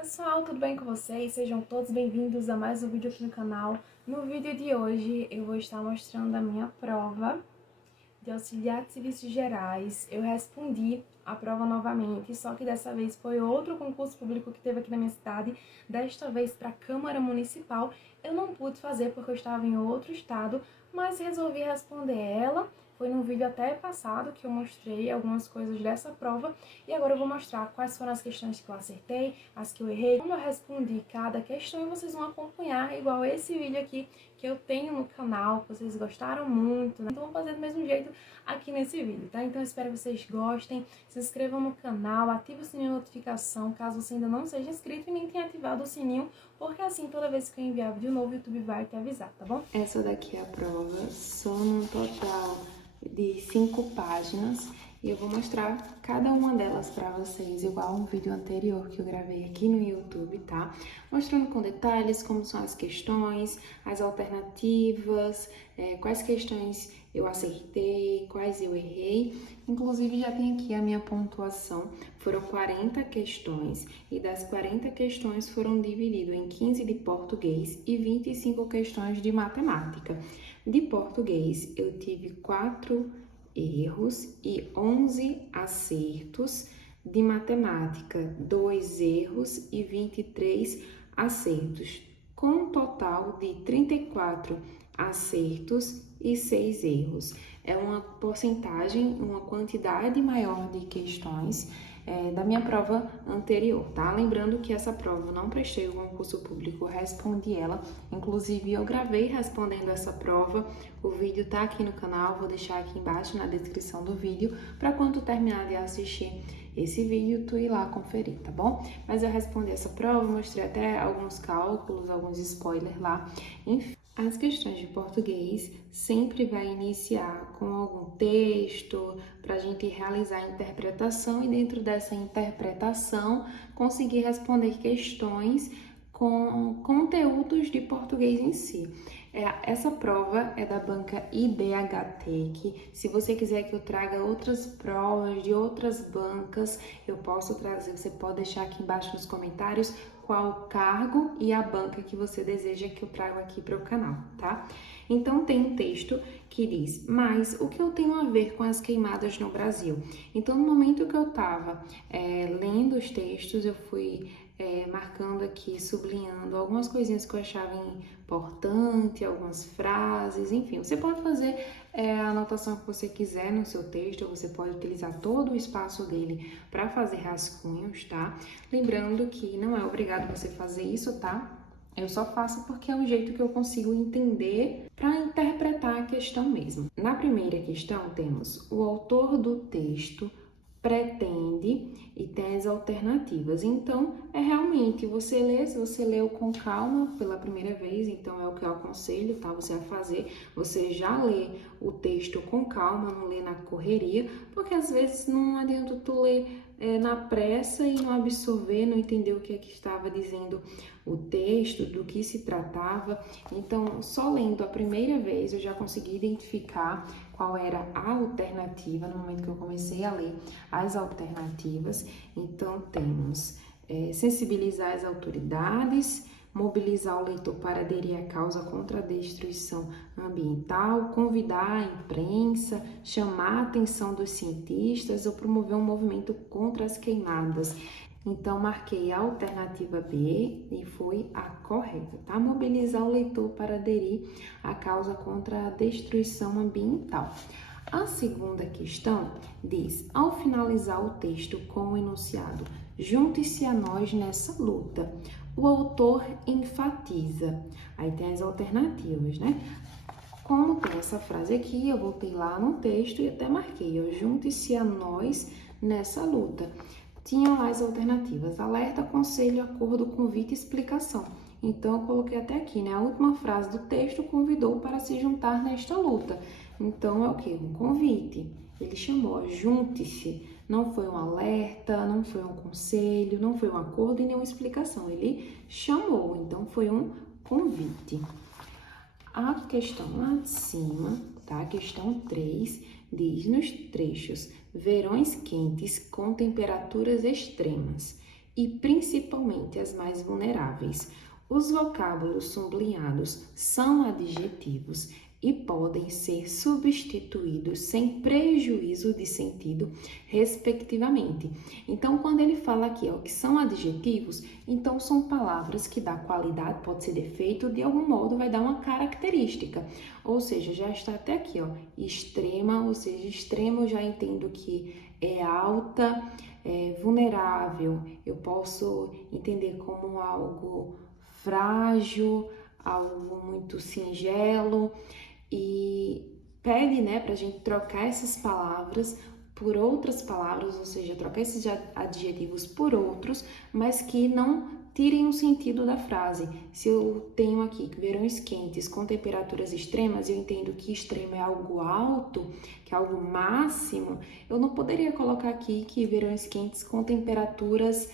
pessoal, tudo bem com vocês? Sejam todos bem-vindos a mais um vídeo aqui no canal. No vídeo de hoje eu vou estar mostrando a minha prova de auxiliar de serviços gerais. Eu respondi a prova novamente, só que dessa vez foi outro concurso público que teve aqui na minha cidade, desta vez para a Câmara Municipal. Eu não pude fazer porque eu estava em outro estado, mas resolvi responder ela. Foi num vídeo até passado que eu mostrei algumas coisas dessa prova e agora eu vou mostrar quais foram as questões que eu acertei, as que eu errei, como eu respondi cada questão e vocês vão acompanhar igual esse vídeo aqui que eu tenho no canal, que vocês gostaram muito, né? Então vou fazer do mesmo jeito aqui nesse vídeo, tá? Então eu espero que vocês gostem, se inscrevam no canal, ative o sininho de notificação caso você ainda não seja inscrito e nem tenha ativado o sininho, porque assim toda vez que eu enviar vídeo novo o YouTube vai te avisar, tá bom? Essa daqui é a prova, são um total de 5 páginas e eu vou mostrar cada uma delas para vocês, igual um vídeo anterior que eu gravei aqui no YouTube, tá? Mostrando com detalhes como são as questões, as alternativas, quais questões eu acertei, quais eu errei. Inclusive já tem aqui a minha pontuação, foram 40 questões e das 40 questões foram divididas em 15 de português e 25 questões de matemática. De português eu tive 4 erros e 11 acertos. De matemática, 2 erros e 23 acertos, com um total de 34 acertos e 6 erros. É uma porcentagem, uma quantidade maior de questões da minha prova anterior, tá? Lembrando que essa prova eu não prestei o concurso público, eu respondi ela, inclusive eu gravei respondendo essa prova, o vídeo tá aqui no canal, vou deixar aqui embaixo na descrição do vídeo, para quando terminar de assistir esse vídeo, tu ir lá conferir, tá bom? Mas eu respondi essa prova, mostrei até alguns cálculos, alguns spoilers lá, enfim. As questões de português sempre vai iniciar com algum texto para a gente realizar a interpretação e dentro dessa interpretação conseguir responder questões com conteúdos de português em si. Essa prova é da banca IDHTEC. Se você quiser que eu traga outras provas de outras bancas, eu posso trazer. Você pode deixar aqui embaixo nos comentários qual o cargo e a banca que você deseja que eu traga aqui para o canal, tá? Então tem um texto que diz, mas o que eu tenho a ver com as queimadas no Brasil? Então no momento que eu estava lendo os textos, eu fui marcando aqui, sublinhando algumas coisinhas que eu achava importante, algumas frases, enfim. Você pode fazer a anotação que você quiser no seu texto, ou você pode utilizar todo o espaço dele para fazer rascunhos, tá? Lembrando que não é obrigado você fazer isso, tá? Eu só faço porque é o jeito que eu consigo entender para interpretar a questão mesmo. Na primeira questão temos o autor do texto pretende e tem as alternativas. Então, é realmente você lê, se você leu com calma pela primeira vez, então é o que eu aconselho, tá? Você a fazer, você já lê o texto com calma, não lê na correria, porque às vezes não adianta tu ler na pressa e não absorver, não entender o que é que estava dizendo o texto, do que se tratava. Então, só lendo a primeira vez eu já consegui identificar qual era a alternativa no momento que eu comecei a ler as alternativas. Então, temos sensibilizar as autoridades, mobilizar o leitor para aderir à causa contra a destruição ambiental, convidar a imprensa, chamar a atenção dos cientistas ou promover um movimento contra as queimadas. Então, marquei a alternativa B e foi a correta, tá? Mobilizar o leitor para aderir à causa contra a destruição ambiental. A segunda questão diz, ao finalizar o texto com o enunciado, junte-se a nós nessa luta, o autor enfatiza. Aí tem as alternativas, né? Como tem essa frase aqui, eu voltei lá no texto e até marquei, ó, junte-se a nós nessa luta. Tinha lá as alternativas, alerta, conselho, acordo, convite e explicação. Então, eu coloquei até aqui, né? A última frase do texto convidou para se juntar nesta luta. Então, é o quê? Um convite. Ele chamou, junte-se. Não foi um alerta, não foi um conselho, não foi um acordo e nenhuma explicação. Ele chamou, então foi um convite. A questão lá de cima, tá? A questão 3, diz nos trechos, verões quentes com temperaturas extremas e principalmente as mais vulneráveis. Os vocábulos sublinhados são adjetivos e podem ser substituídos sem prejuízo de sentido, respectivamente. Então, quando ele fala aqui, ó, que são adjetivos, então são palavras que dão qualidade, pode ser defeito, de algum modo vai dar uma característica. Ou seja, já está até aqui, ó, extrema, ou seja, extremo eu já entendo que é alta, vulnerável. Eu posso entender como algo frágil, algo muito singelo, e pede, né, para a gente trocar essas palavras por outras palavras, ou seja, trocar esses adjetivos por outros, mas que não tirem o sentido da frase. Se eu tenho aqui verões quentes com temperaturas extremas, eu entendo que extremo é algo alto, que é algo máximo, eu não poderia colocar aqui que verões quentes com temperaturas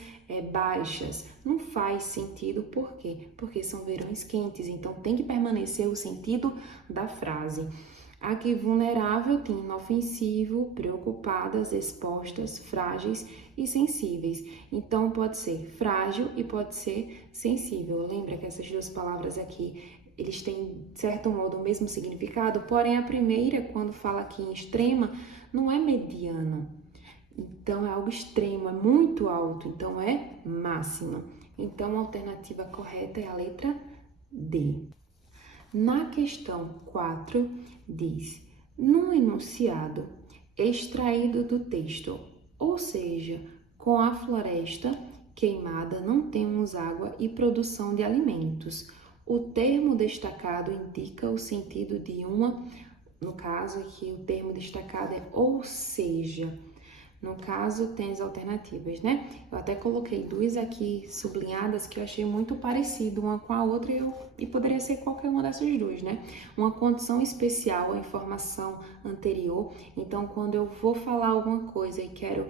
baixas. Não faz sentido, por quê? Porque são verões quentes, então tem que permanecer o sentido da frase. Aqui, vulnerável tem inofensivo, preocupadas, expostas, frágeis e sensíveis. Então, pode ser frágil e pode ser sensível. Lembra que essas duas palavras aqui, eles têm, de certo modo, o mesmo significado? Porém, a primeira, quando fala aqui em extrema, não é mediano. Então, é algo extremo, é muito alto, então é máximo. Então, a alternativa correta é a letra D. Na questão 4, diz, num enunciado extraído do texto, ou seja, com a floresta queimada não temos água e produção de alimentos. O termo destacado indica o sentido de uma, no caso aqui o termo destacado é ou seja. No caso, tem as alternativas, né? Eu até coloquei duas aqui sublinhadas que eu achei muito parecido uma com a outra e poderia ser qualquer uma dessas duas, né? Uma condição especial, a informação anterior. Então, quando eu vou falar alguma coisa e quero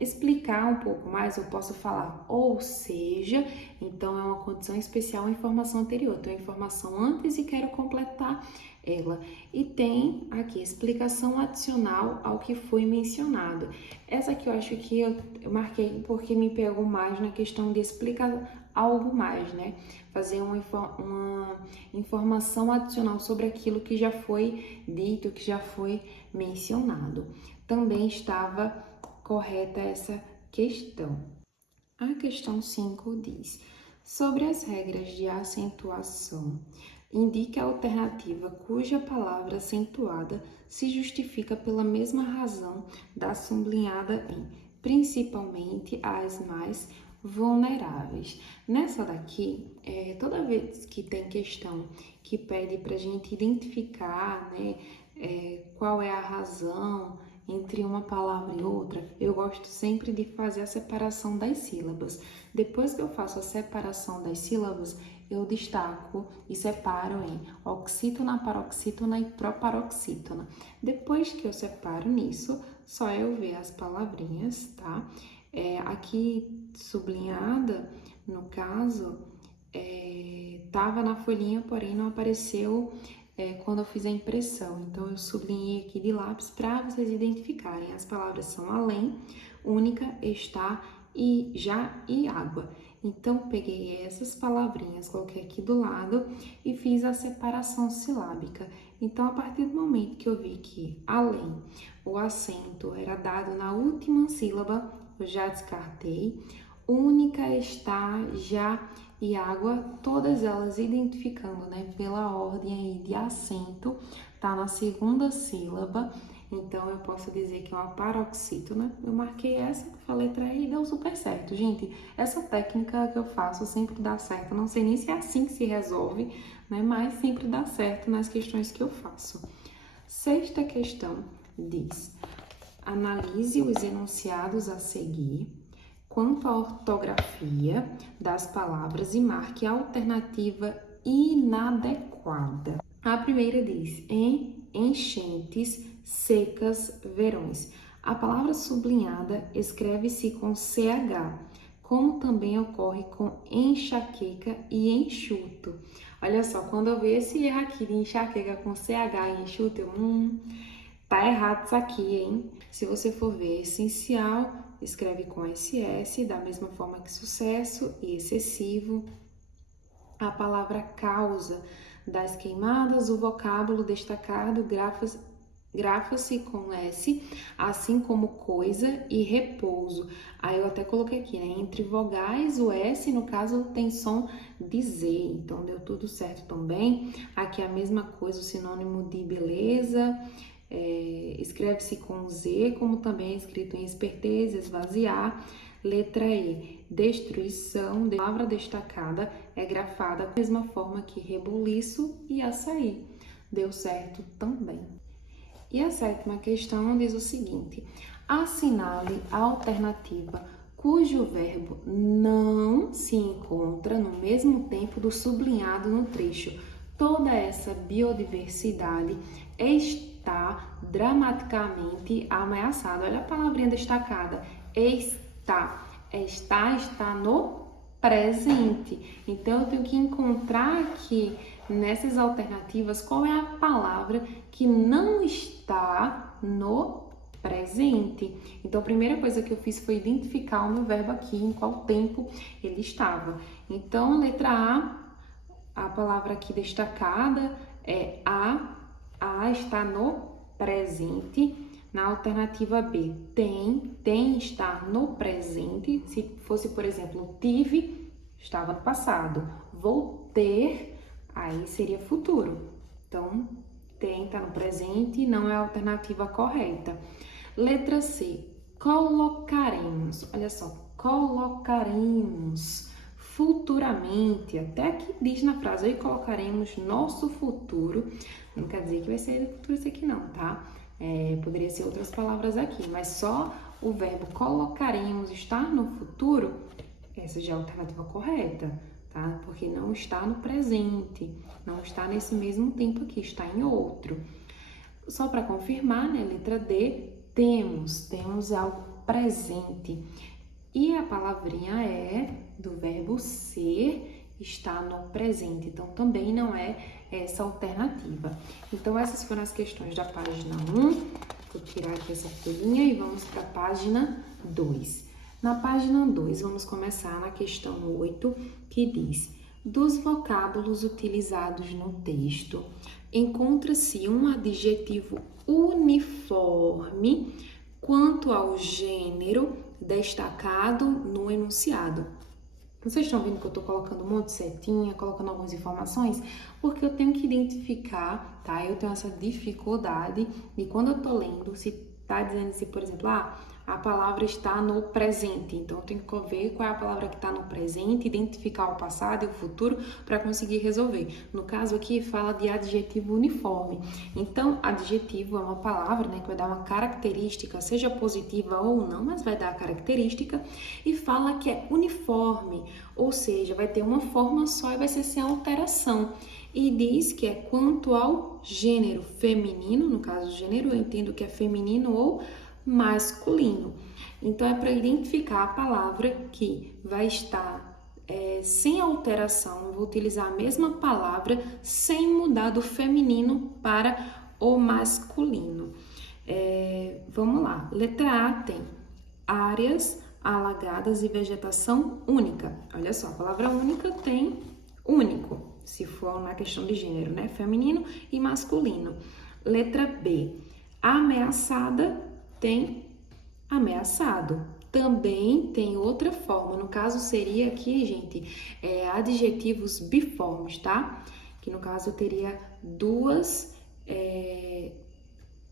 explicar um pouco mais, eu posso falar ou seja, então é uma condição especial, a informação anterior. Então, a informação antes e quero completar ela. E tem aqui explicação adicional ao que foi mencionado. Essa aqui eu acho que eu marquei porque me pegou mais na questão de explicar algo mais, né? Fazer uma informação adicional sobre aquilo que já foi dito, que já foi mencionado. Também estava correta essa questão. A questão 5 diz, sobre as regras de acentuação, indique a alternativa cuja palavra acentuada se justifica pela mesma razão da sublinhada em, principalmente as mais vulneráveis. Nessa daqui, toda vez que tem questão que pede para a gente identificar, né, qual é a razão entre uma palavra e outra, eu gosto sempre de fazer a separação das sílabas. Depois que eu faço a separação das sílabas, eu destaco e separo em oxítona, paroxítona e proparoxítona. Depois que eu separo nisso, só eu ver as palavrinhas, tá? Aqui sublinhada, no caso, tava na folhinha, porém não apareceu quando eu fiz a impressão. Então, eu sublinhei aqui de lápis para vocês identificarem. As palavras são além, única, está e já e água. Então, peguei essas palavrinhas, coloquei aqui do lado e fiz a separação silábica. Então, a partir do momento que eu vi que além, o acento era dado na última sílaba, eu já descartei. Única, está, já e água, todas elas identificando, né, pela ordem aí de acento, tá na segunda sílaba. Então, eu posso dizer que é uma paroxítona. Eu marquei essa com a letra E e deu super certo. Gente, essa técnica que eu faço sempre dá certo. Não sei nem se é assim que se resolve, né? Mas sempre dá certo nas questões que eu faço. Sexta questão diz, analise os enunciados a seguir quanto à ortografia das palavras e marque a alternativa inadequada. A primeira diz, em enchentes, secas, verões. A palavra sublinhada escreve-se com CH, como também ocorre com enxaqueca e enxuto. Olha só, quando eu ver esse erro aqui de enxaqueca com CH e enxuto, tá errado isso aqui, hein? Se você for ver essencial, escreve com SS, da mesma forma que sucesso e excessivo. A palavra causa das queimadas, o vocábulo destacado grafa-se com S, assim como coisa e repouso. Aí eu até coloquei aqui, né? Entre vogais, o S, no caso, tem som de Z, então deu tudo certo também. Aqui a mesma coisa, o sinônimo de beleza, escreve-se com Z, como também é escrito em esperteza, esvaziar. Letra E, destruição, palavra destacada é grafada da mesma forma que rebuliço e açaí. Deu certo também. E a sétima questão diz o seguinte: assinale a alternativa cujo verbo não se encontra no mesmo tempo do sublinhado no trecho. Toda essa biodiversidade está dramaticamente ameaçada. Olha a palavrinha destacada, está no presente. Então, eu tenho que encontrar aqui nessas alternativas qual é a palavra que não está no presente. Então, a primeira coisa que eu fiz foi identificar o meu verbo aqui, em qual tempo ele estava. Então, letra A palavra aqui destacada é a está no presente. Na alternativa B, tem está no presente. Se fosse, por exemplo, tive, estava no passado. Vou ter, aí seria futuro. Então, tem está no presente, não é a alternativa correta. Letra C, colocaremos. Olha só, colocaremos futuramente. Até aqui diz na frase, aí colocaremos nosso futuro. Não quer dizer que vai ser do futuro isso aqui não, tá? Poderia ser outras palavras aqui, mas só o verbo colocaremos estar no futuro, essa já é a alternativa correta, tá? Porque não está no presente, não está nesse mesmo tempo aqui, está em outro. Só para confirmar, né? Letra D, temos algo presente. E a palavrinha do verbo ser está no presente, então também não é essa alternativa. Então essas foram as questões da página 1, vou tirar aqui essa folhinha e vamos para a página 2. Na página 2 vamos começar na questão 8, que diz: dos vocábulos utilizados no texto, encontra-se um adjetivo uniforme quanto ao gênero destacado no enunciado. Vocês estão vendo que eu estou colocando um monte de setinha, colocando algumas informações? Porque eu tenho que identificar, tá? Eu tenho essa dificuldade de quando eu estou lendo, se tá dizendo assim, por exemplo, a palavra está no presente. Então, eu tenho que ver qual é a palavra que está no presente, identificar o passado e o futuro para conseguir resolver. No caso aqui, fala de adjetivo uniforme. Então, adjetivo é uma palavra, né, que vai dar uma característica, seja positiva ou não, mas vai dar a característica, e fala que é uniforme, ou seja, vai ter uma forma só e vai ser sem alteração. E diz que é quanto ao gênero feminino, no caso, gênero, eu entendo que é feminino ou masculino. Então, é para identificar a palavra que vai estar sem alteração. Eu vou utilizar a mesma palavra sem mudar do feminino para o masculino. Vamos lá. Letra A tem áreas alagadas e vegetação única. Olha só, a palavra única tem único, se for na questão de gênero, né? Feminino e masculino. Letra B, ameaçada tem ameaçado. Também tem outra forma, no caso seria aqui, gente, adjetivos biformes, tá? Que no caso eu teria duas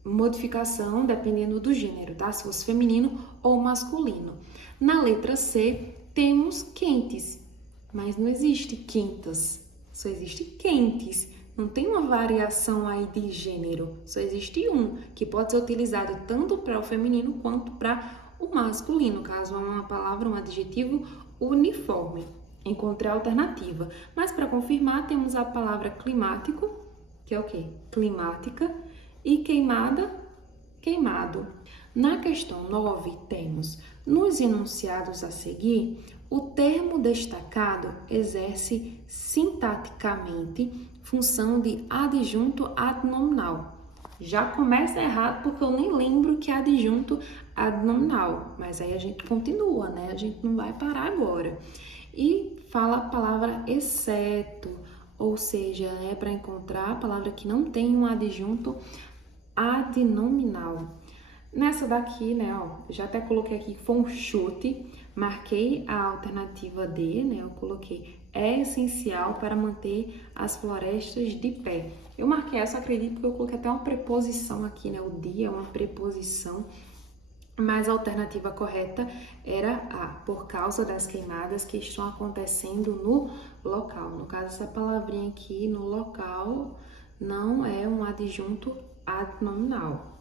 modificação dependendo do gênero, tá? Se fosse feminino ou masculino. Na letra C, temos quentes, mas não existe quentas, só existe quentes. Não tem uma variação aí de gênero, só existe um, que pode ser utilizado tanto para o feminino quanto para o masculino, caso é uma palavra, um adjetivo uniforme. Encontrei a alternativa. Mas para confirmar, temos a palavra climático, que é o quê? Climática, e queimada, queimado. Na questão 9, temos, nos enunciados a seguir, o termo destacado exerce sintaticamente função de adjunto adnominal. Já começa errado porque eu nem lembro que adjunto adnominal, mas aí a gente continua, né? A gente não vai parar agora. E fala a palavra exceto, ou seja, é para encontrar a palavra que não tem um adjunto adnominal. Nessa daqui, né, ó, já até coloquei aqui que foi um chute, marquei a alternativa D, né, eu coloquei é essencial para manter as florestas de pé. Eu marquei essa, acredito, porque eu coloquei até uma preposição aqui, né, o de é uma preposição, mas a alternativa correta era A, por causa das queimadas que estão acontecendo no local. No caso, essa palavrinha aqui, no local, não é um adjunto adnominal.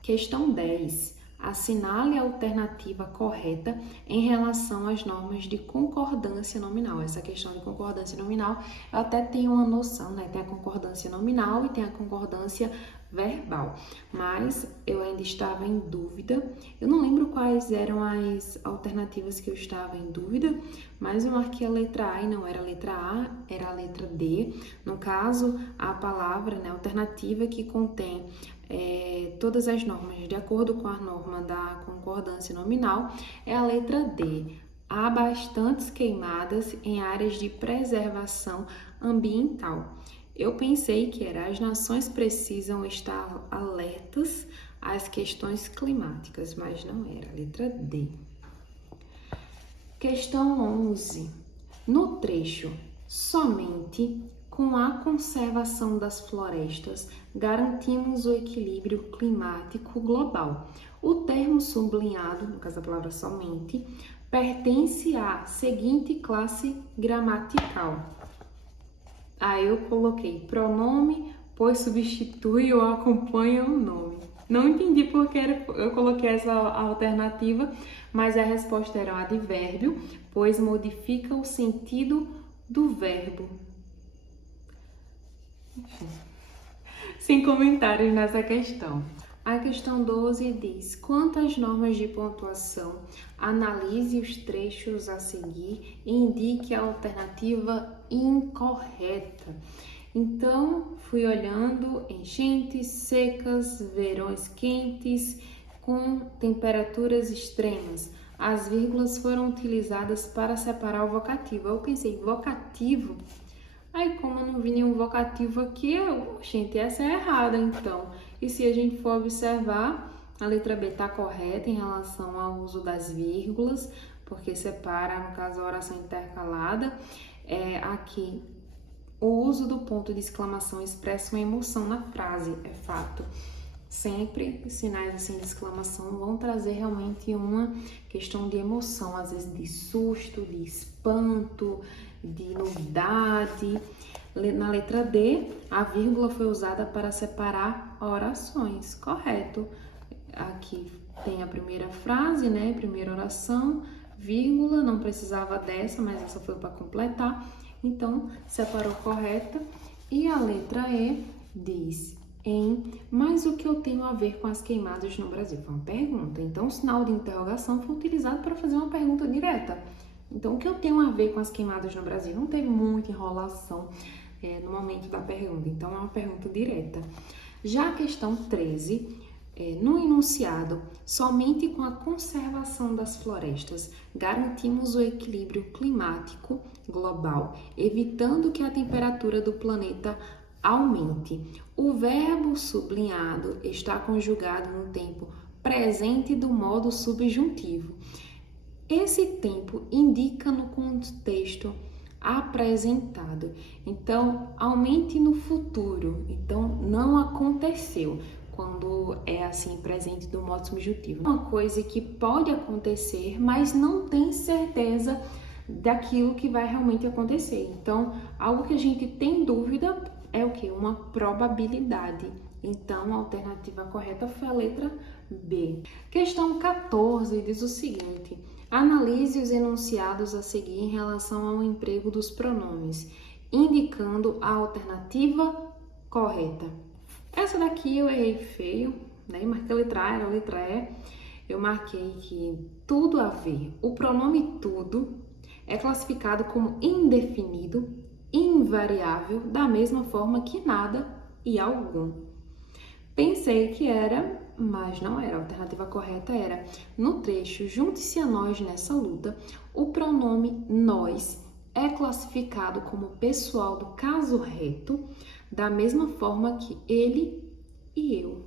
Questão 10. Assinale a alternativa correta em relação às normas de concordância nominal. Essa questão de concordância nominal, eu até tenho uma noção, né? Tem a concordância nominal e tem a concordância verbal, mas eu ainda estava em dúvida. Eu não lembro quais eram as alternativas que eu estava em dúvida, mas eu marquei a letra A e não era a letra A, era a letra D. No caso, a palavra, né, alternativa que contém todas as normas de acordo com a norma da concordância nominal é a letra D. Há bastantes queimadas em áreas de preservação ambiental. Eu pensei que as nações precisam estar alertas às questões climáticas, mas não era, a letra D. Questão 11. No trecho, somente com a conservação das florestas, garantimos o equilíbrio climático global. O termo sublinhado, no caso da palavra somente, pertence à seguinte classe gramatical. Aí eu coloquei pronome, pois substitui ou acompanha o nome. Não entendi porque eu coloquei essa alternativa, mas a resposta era o advérbio, pois modifica o sentido do verbo. Enfim, sem comentários nessa questão. A questão 12 diz: quanto às normas de pontuação, analise os trechos a seguir e indique a alternativa incorreta. Então, fui olhando enchentes secas, verões quentes, com temperaturas extremas. As vírgulas foram utilizadas para separar o vocativo. Eu pensei, vocativo? Aí, como eu não vi nenhum vocativo aqui, gente, essa é errada, então. E se a gente for observar, a letra B está correta em relação ao uso das vírgulas, porque separa, no caso, a oração intercalada. Aqui, o uso do ponto de exclamação expressa uma emoção na frase, é fato. Sempre sinais assim de exclamação vão trazer realmente uma questão de emoção, às vezes de susto, de espanto, de novidade. Na letra D, a vírgula foi usada para separar orações, correto. Aqui tem a primeira frase, né? Primeira oração, vírgula, não precisava dessa, mas essa foi para completar. Então, separou correta. E a letra E diz: mas o que eu tenho a ver com as queimadas no Brasil? Foi uma pergunta. Então, o sinal de interrogação foi utilizado para fazer uma pergunta direta. Então, o que eu tenho a ver com as queimadas no Brasil? Não teve muita enrolação no momento da pergunta. Então, é uma pergunta direta. Já a questão 13, no enunciado, somente com a conservação das florestas garantimos o equilíbrio climático global, evitando que a temperatura do planeta aumente. O verbo sublinhado está conjugado no tempo presente do modo subjuntivo. Esse tempo indica no contexto apresentado. Então, aumente no futuro. Então, não aconteceu. Quando é assim, presente do modo subjuntivo. Uma coisa que pode acontecer, mas não tem certeza daquilo que vai realmente acontecer. Então, algo que a gente tem dúvida é o que? Uma probabilidade. Então, a alternativa correta foi a letra B. Questão 14 diz o seguinte: analise os enunciados a seguir em relação ao emprego dos pronomes, indicando a alternativa correta. Essa daqui eu errei feio, né? Marquei a letra A, era a letra E. Eu marquei que tudo a ver. O pronome tudo é classificado como indefinido, invariável, da mesma forma que nada e algum. Pensei que era mas não era. A alternativa correta era: no trecho "junte-se a nós nessa luta", o pronome nós é classificado como pessoal do caso reto, da mesma forma que ele e eu.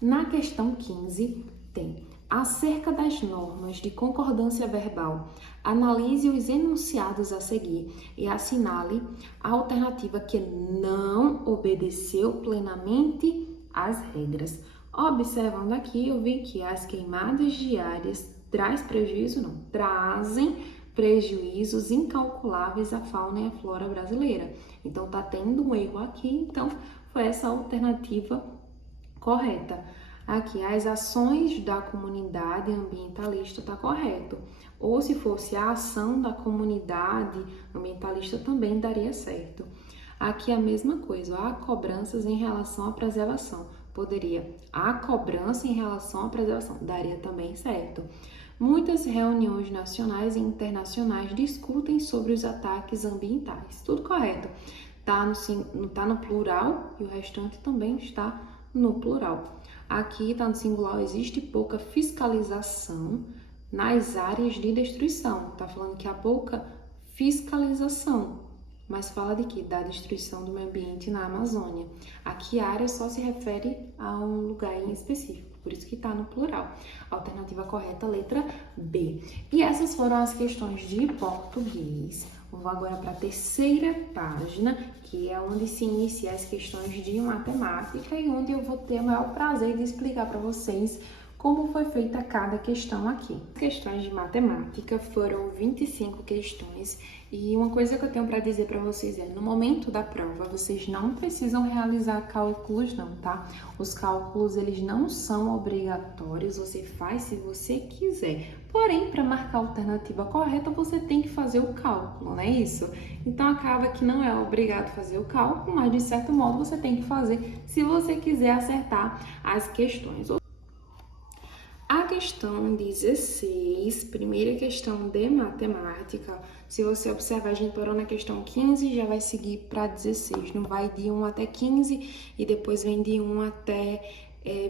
Na questão 15, tem: acerca das normas de concordância verbal, analise os enunciados a seguir e assinale a alternativa que não obedeceu plenamente às regras. Observando aqui, eu vi que as queimadas diárias trazem prejuízos incalculáveis à fauna e à flora brasileira. Então, tá tendo um erro aqui, então foi essa alternativa correta. Aqui, as ações da comunidade ambientalista está correto. Ou se fosse a ação da comunidade ambientalista também daria certo. Aqui a mesma coisa, há cobranças em relação à preservação. Poderia, há cobrança em relação à preservação, daria também certo. Muitas reuniões nacionais e internacionais discutem sobre os ataques ambientais. Tudo correto. Tá no plural e o restante também está no plural. Aqui está no singular: existe pouca fiscalização nas áreas de destruição. Tá falando que há pouca fiscalização, mas fala de que? Da destruição do meio ambiente na Amazônia. Aqui a área só se refere a um lugar em específico, por isso que está no plural. Alternativa correta, letra B. E essas foram as questões de português. Vou agora para a terceira página, que é onde se inicia as questões de matemática e onde eu vou ter o maior prazer de explicar para vocês como foi feita cada questão aqui. As questões de matemática foram 25 questões e uma coisa que eu tenho para dizer para vocês é: no momento da prova, vocês não precisam realizar cálculos não, tá? Os cálculos, eles não são obrigatórios, você faz se você quiser. Porém, para marcar a alternativa correta, você tem que fazer o cálculo, não é isso? Então, acaba que não é obrigado fazer o cálculo, mas de certo modo você tem que fazer se você quiser acertar as questões. A questão 16, primeira questão de matemática, se você observar, a gente parou na questão 15 e já vai seguir para 16, não vai de 1 até 15 e depois vem de 1 até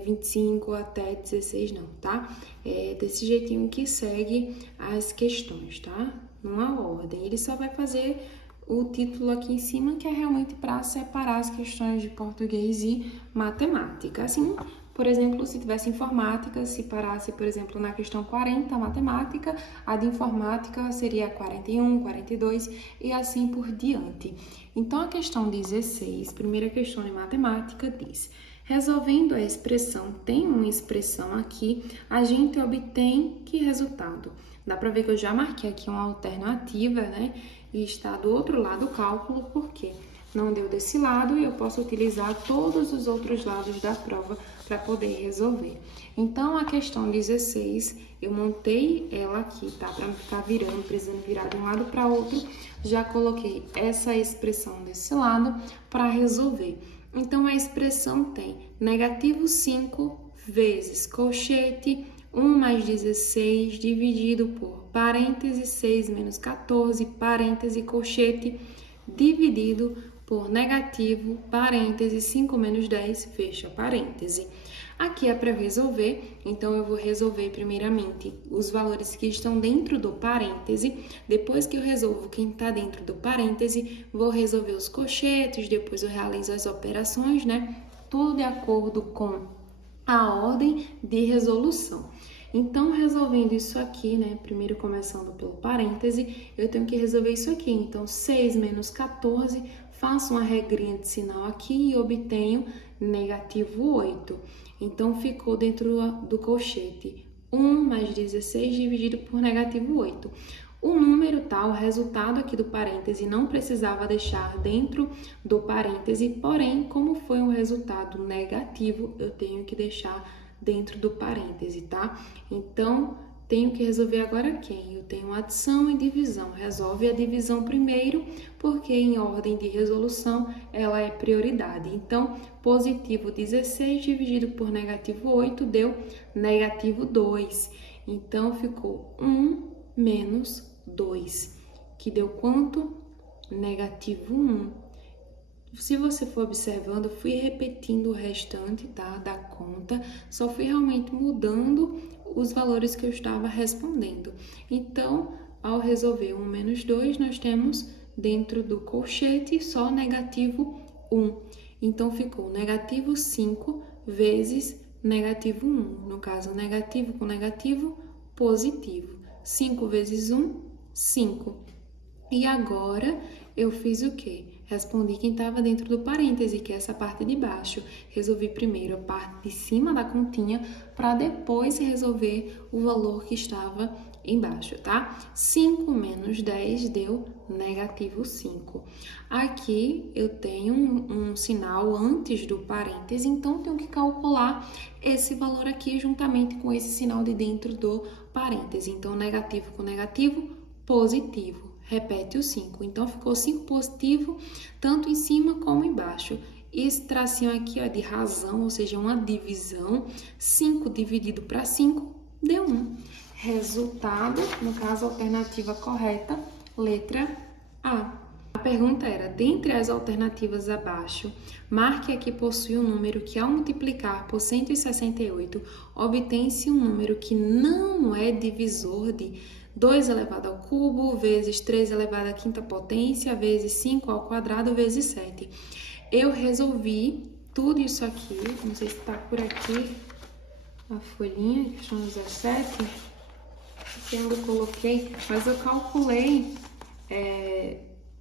25 até 16 não, tá? É desse jeitinho que segue as questões, tá? Numa ordem. Ele só vai fazer o título aqui em cima, que é realmente para separar as questões de português e matemática. Assim, por exemplo, se tivesse informática, se parasse, por exemplo, na questão 40, matemática, a de informática seria 41, 42 e assim por diante. Então, a questão 16, primeira questão de matemática, diz: resolvendo a expressão, tem uma expressão aqui, a gente obtém que resultado? Dá para ver que eu já marquei aqui uma alternativa, né? E está do outro lado o cálculo, porque não deu desse lado e eu posso utilizar todos os outros lados da prova para poder resolver. Então, a questão 16, eu montei ela aqui, tá? Para não ficar virando, precisando virar de um lado para outro, já coloquei essa expressão desse lado para resolver. Então, a expressão tem negativo 5 vezes colchete 1 mais 16 dividido por parêntese 6 menos 14, parêntese, colchete, dividido por negativo, parêntese, 5 menos 10, fecha parêntese. Aqui é para resolver, então eu vou resolver primeiramente os valores que estão dentro do parêntese. Depois que eu resolvo quem está dentro do parêntese, vou resolver os colchetes, depois eu realizo as operações, né? Tudo de acordo com a ordem de resolução. Então, resolvendo isso aqui, né, primeiro começando pelo parêntese, eu tenho que resolver isso aqui. Então, 6 menos 14, faço uma regrinha de sinal aqui e obtenho negativo 8. Então, ficou dentro do colchete 1 mais 16 dividido por negativo 8. O número, tá, o resultado aqui do parêntese não precisava deixar dentro do parêntese, porém, como foi um resultado negativo, eu tenho que deixar dentro do parêntese, tá? Então, tenho que resolver agora quem? Eu tenho adição e divisão. Resolve a divisão primeiro, porque em ordem de resolução ela é prioridade. Então, positivo 16 dividido por negativo 8 deu negativo 2. Então, ficou 1 menos 2, que deu quanto? Negativo 1. Se você for observando, eu fui repetindo o restante, tá, da conta, só fui realmente mudando os valores que eu estava respondendo. Então, ao resolver 1 menos 2, nós temos dentro do colchete só negativo 1. Então, ficou negativo 5 vezes negativo 1. No caso, negativo com negativo, positivo. 5 vezes 1, 5. E agora, eu fiz o quê? Respondi quem estava dentro do parêntese, que é essa parte de baixo. Resolvi primeiro a parte de cima da continha, para depois resolver o valor que estava embaixo, tá? 5 menos 10 deu negativo 5. Aqui eu tenho um sinal antes do parêntese, então tenho que calcular esse valor aqui juntamente com esse sinal de dentro do parêntese. Então, negativo com negativo, positivo. Repete o 5. Então, ficou 5 positivo, tanto em cima como embaixo. Esse tracinho aqui é de razão, ou seja, uma divisão. 5 dividido para 5 deu 1. Resultado, no caso, alternativa correta, letra A. A pergunta era, dentre as alternativas abaixo, marque a que possui um número que, ao multiplicar por 168, obtém-se um número que não é divisor de 2 elevado ao cubo, vezes 3 elevado à quinta potência, vezes 5 ao quadrado, vezes 7. Eu resolvi tudo isso aqui, não sei se está por aqui, a folhinha, questão 17, que eu coloquei, mas eu calculei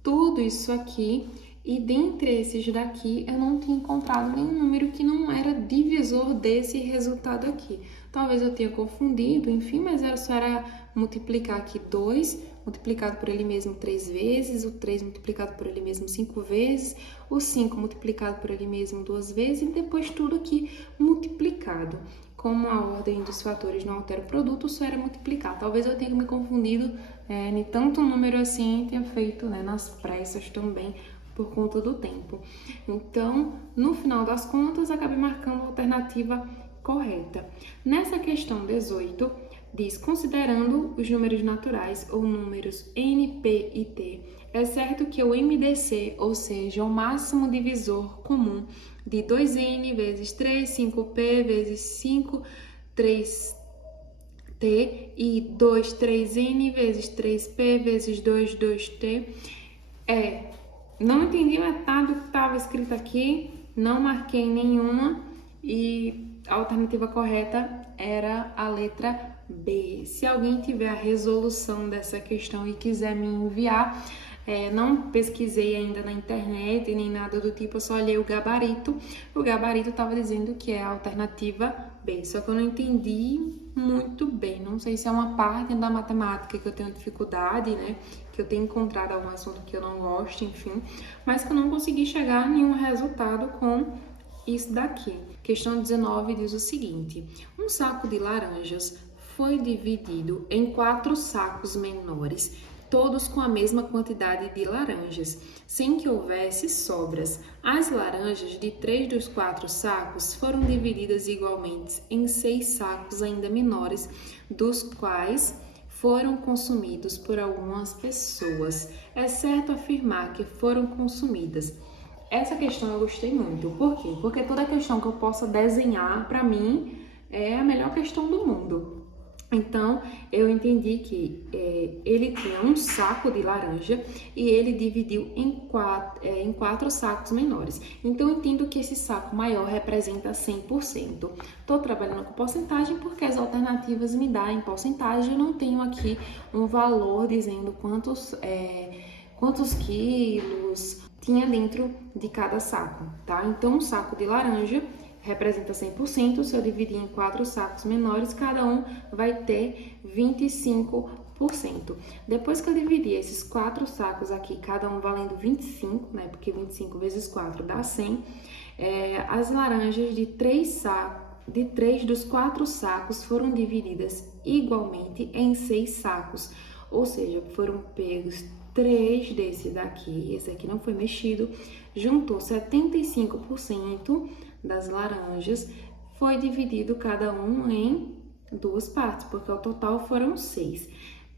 tudo isso aqui, e dentre esses daqui eu não tinha encontrado nenhum número que não era divisor desse resultado aqui. Talvez eu tenha confundido, enfim, mas só era multiplicar aqui 2, multiplicado por ele mesmo 3 vezes, o 3 multiplicado por ele mesmo 5 vezes, o 5 multiplicado por ele mesmo 2 vezes, e depois tudo aqui multiplicado. Como a ordem dos fatores não altera o produto, só era multiplicar. Talvez eu tenha me confundido em tanto número assim, tenha feito nas pressas também, por conta do tempo. Então, no final das contas, acabei marcando a alternativa correta. Nessa questão 18, diz, considerando os números naturais ou números n, p e t, é certo que o MDC, ou seja, o máximo divisor comum de 2n vezes 3, 5p vezes 5, 3t e 2, 3n vezes 3p vezes 2, 2t Não entendi metade do que estava escrito aqui, não marquei nenhuma e a alternativa correta era a letra B. Se alguém tiver a resolução dessa questão e quiser me enviar, não pesquisei ainda na internet nem nada do tipo, eu só olhei o gabarito. O gabarito estava dizendo que é a alternativa B, só que eu não entendi muito bem. Não sei se é uma parte da matemática que eu tenho dificuldade, que eu tenho encontrado algum assunto que eu não gosto, enfim, mas que eu não consegui chegar a nenhum resultado com isso daqui. Questão 19 diz o seguinte: um saco de laranjas foi dividido em 4 sacos menores, todos com a mesma quantidade de laranjas, sem que houvesse sobras. As laranjas de 3 dos 4 sacos foram divididas igualmente em 6 sacos ainda menores, dos quais foram consumidos por algumas pessoas. É certo afirmar que foram consumidas. Essa questão eu gostei muito. Por quê? Porque toda questão que eu possa desenhar, para mim, é a melhor questão do mundo. Então, eu entendi que ele tinha um saco de laranja e ele dividiu em 4 sacos menores. Então, eu entendo que esse saco maior representa 100%. Estou trabalhando com porcentagem porque as alternativas me dão em porcentagem. Eu não tenho aqui um valor dizendo quantos quilos tinha dentro de cada saco, tá? Então, um saco de laranja representa 100%, se eu dividir em 4 sacos menores, cada um vai ter 25%. Depois que eu dividir esses 4 sacos aqui, cada um valendo 25, porque 25 vezes 4 dá 100, as laranjas de 3 dos 4 sacos foram divididas igualmente em 6 sacos, ou seja, foram pegos 3 desse daqui, esse aqui não foi mexido, juntou 75% das laranjas, foi dividido cada um em 2 partes, porque ao total foram 6.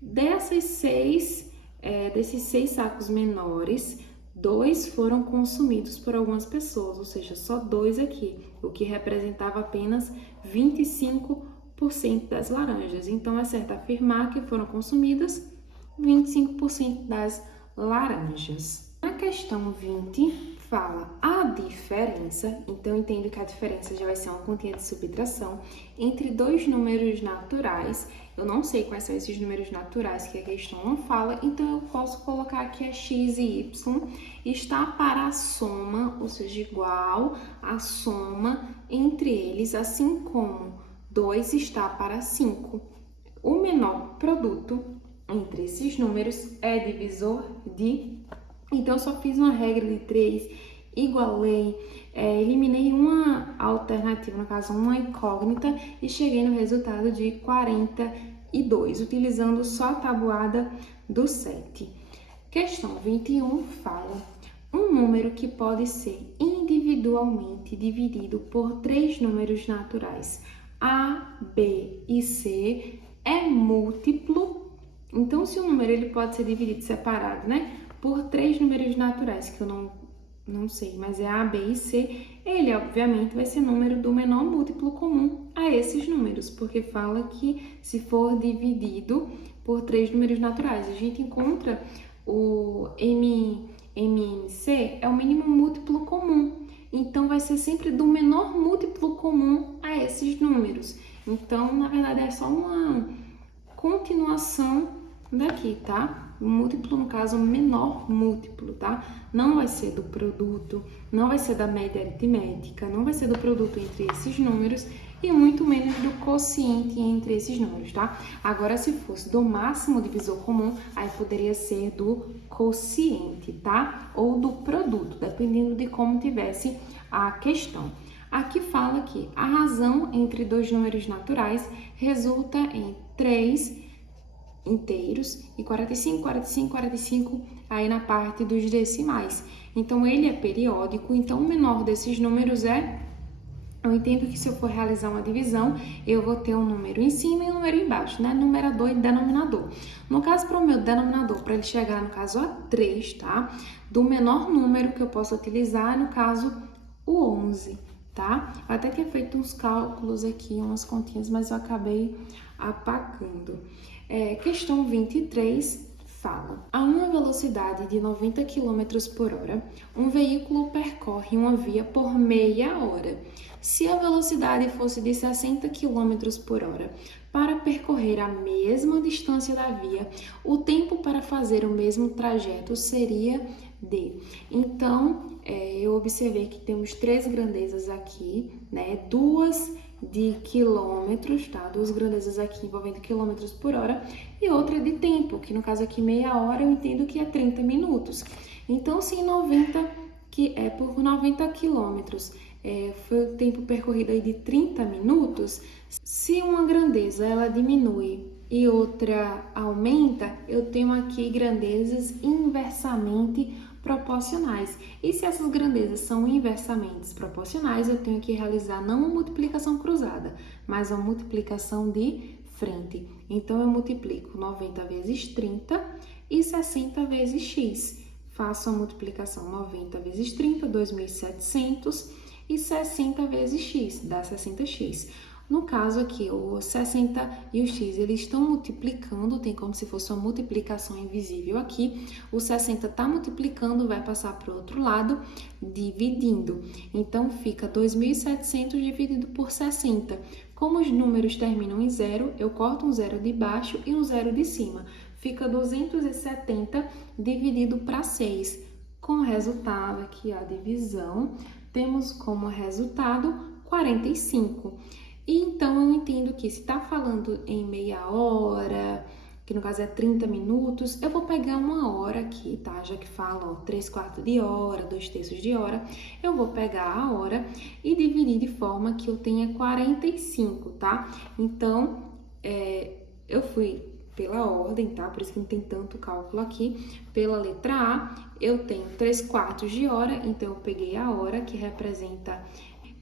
Desses 6 sacos menores, 2 foram consumidos por algumas pessoas, ou seja, só 2 aqui, o que representava apenas 25% das laranjas. Então, é certo afirmar que foram consumidas 25% das laranjas. Na questão 20, fala a diferença, então eu entendo que a diferença já vai ser uma continha de subtração entre dois números naturais. Eu não sei quais são esses números naturais que a questão não fala, então eu posso colocar aqui a x e y está para a soma, ou seja, igual à soma entre eles, assim como 2 está para 5. O menor produto entre esses números é divisor de... Então, eu só fiz uma regra de 3, igualei, eliminei uma alternativa, no caso, uma incógnita, e cheguei no resultado de 42, utilizando só a tabuada do 7. Questão 21 fala um número que pode ser individualmente dividido por 3 números naturais, A, B e C, é múltiplo. Então, se o número ele pode ser dividido separado, por 3 números naturais, que eu não sei, mas é A, B e C, ele, obviamente, vai ser número do menor múltiplo comum a esses números, porque fala que se for dividido por 3 números naturais, a gente encontra o MNC, é o mínimo múltiplo comum. Então, vai ser sempre do menor múltiplo comum a esses números. Então, na verdade, é só uma continuação daqui, tá? O múltiplo, no caso, menor múltiplo, tá? Não vai ser do produto, não vai ser da média aritmética, não vai ser do produto entre esses números e muito menos do quociente entre esses números, tá? Agora, se fosse do máximo divisor comum, aí poderia ser do quociente, tá? Ou do produto, dependendo de como tivesse a questão. Aqui fala que a razão entre dois números naturais resulta em 3 inteiros e 45, 45, 45 aí na parte dos decimais. Então, ele é periódico, então o menor desses números eu entendo que se eu for realizar uma divisão, eu vou ter um número em cima e um número embaixo, numerador e denominador. No caso, para o meu denominador, para ele chegar, no caso, a 3, tá? Do menor número que eu posso utilizar, no caso, o 11, tá? Eu até tinha feito uns cálculos aqui, umas continhas, mas eu acabei apagando. Questão 23 fala: a uma velocidade de 90 km por hora, um veículo percorre uma via por meia hora. Se a velocidade fosse de 60 km por hora, para percorrer a mesma distância da via, o tempo para fazer o mesmo trajeto seria de... Então, eu observei que temos 3 grandezas aqui, duas de quilômetros, tá? 2 grandezas aqui envolvendo quilômetros por hora e outra de tempo, que no caso aqui meia hora eu entendo que é 30 minutos. Então, se 90 por 90 quilômetros foi o tempo percorrido aí de 30 minutos, se uma grandeza ela diminui e outra aumenta, eu tenho aqui grandezas inversamente proporcionais. E se essas grandezas são inversamente proporcionais, eu tenho que realizar não uma multiplicação cruzada, mas uma multiplicação de frente. Então, eu multiplico 90 vezes 30 e 60 vezes x. Faço a multiplicação 90 vezes 30, 2.700, e 60 vezes x, dá 60x. No caso aqui, o 60 e o x, eles estão multiplicando, tem como se fosse uma multiplicação invisível aqui. O 60 está multiplicando, vai passar para o outro lado, dividindo. Então, fica 2.700 dividido por 60. Como os números terminam em zero, eu corto um zero de baixo e um zero de cima. Fica 270 dividido para 6. Com o resultado aqui, a divisão, temos como resultado 45. E então, eu entendo que se está falando em meia hora, que no caso é 30 minutos, eu vou pegar uma hora aqui, tá? Já que fala 3/4 de hora, 2/3 de hora, eu vou pegar a hora e dividir de forma que eu tenha 45, tá? Então, eu fui pela ordem, tá? Por isso que não tem tanto cálculo aqui. Pela letra A, eu tenho 3/4 de hora, então eu peguei a hora, que representa...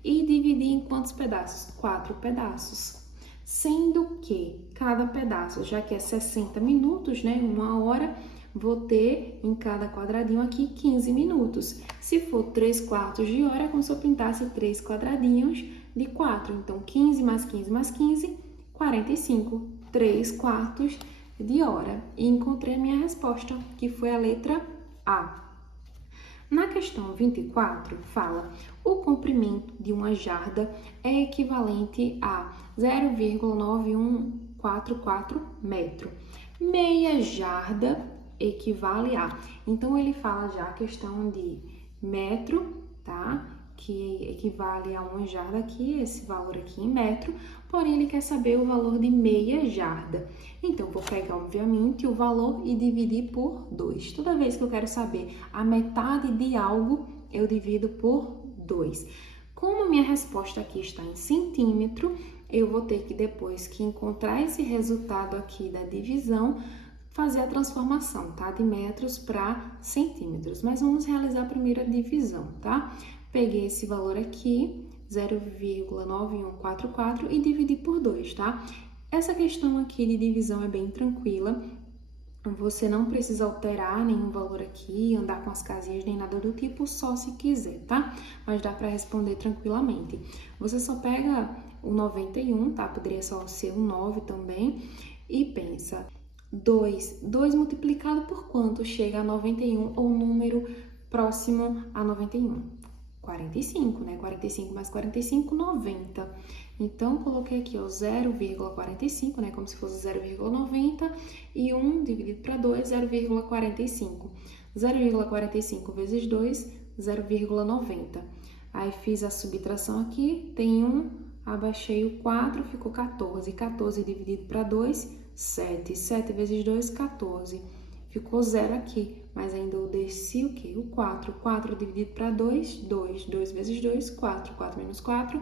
e dividi em quantos pedaços? 4 pedaços. Sendo que cada pedaço, já que é 60 minutos, uma hora, vou ter em cada quadradinho aqui 15 minutos. Se for 3/4 de hora, é como se eu pintasse 3 quadradinhos de 4. Então, 15 mais 15 mais 15, 45. 3/4 de hora. E encontrei a minha resposta, que foi a letra A. Na questão 24, fala: o comprimento de uma jarda é equivalente a 0,9144 metro. Meia jarda equivale a... Então, ele fala já a questão de metro, tá? Que equivale a uma jarda aqui, esse valor aqui em metro, porém ele quer saber o valor de meia jarda. Então, vou pegar, obviamente, o valor e dividir por 2. Toda vez que eu quero saber a metade de algo, eu divido por 2. Como a minha resposta aqui está em centímetro, eu vou ter que, depois que encontrar esse resultado aqui da divisão, fazer a transformação, tá? De metros para centímetros. Mas vamos realizar a primeira divisão, tá? Peguei esse valor aqui, 0,9144, e dividi por 2, tá? Essa questão aqui de divisão é bem tranquila. Você não precisa alterar nenhum valor aqui, andar com as casinhas nem nada do tipo, só se quiser, tá? Mas dá para responder tranquilamente. Você só pega o 91, tá? Poderia só ser o 9 também. E pensa, 2 multiplicado por quanto chega a 91 ou número próximo a 91? 45, né? 45 mais 45, 90. Então, coloquei aqui, ó, 0,45, né? Como se fosse 0,90 e 1 dividido para 2, 0,45. 0,45 vezes 2, 0,90. Aí, fiz a subtração aqui, tem 1, abaixei o 4, ficou 14. 14 dividido para 2, 7. 7 vezes 2, 14. Ficou 0 aqui, mas ainda eu desci o quê? O 4. 4 dividido para 2, 2. 2 vezes 2, 4. 4 menos 4,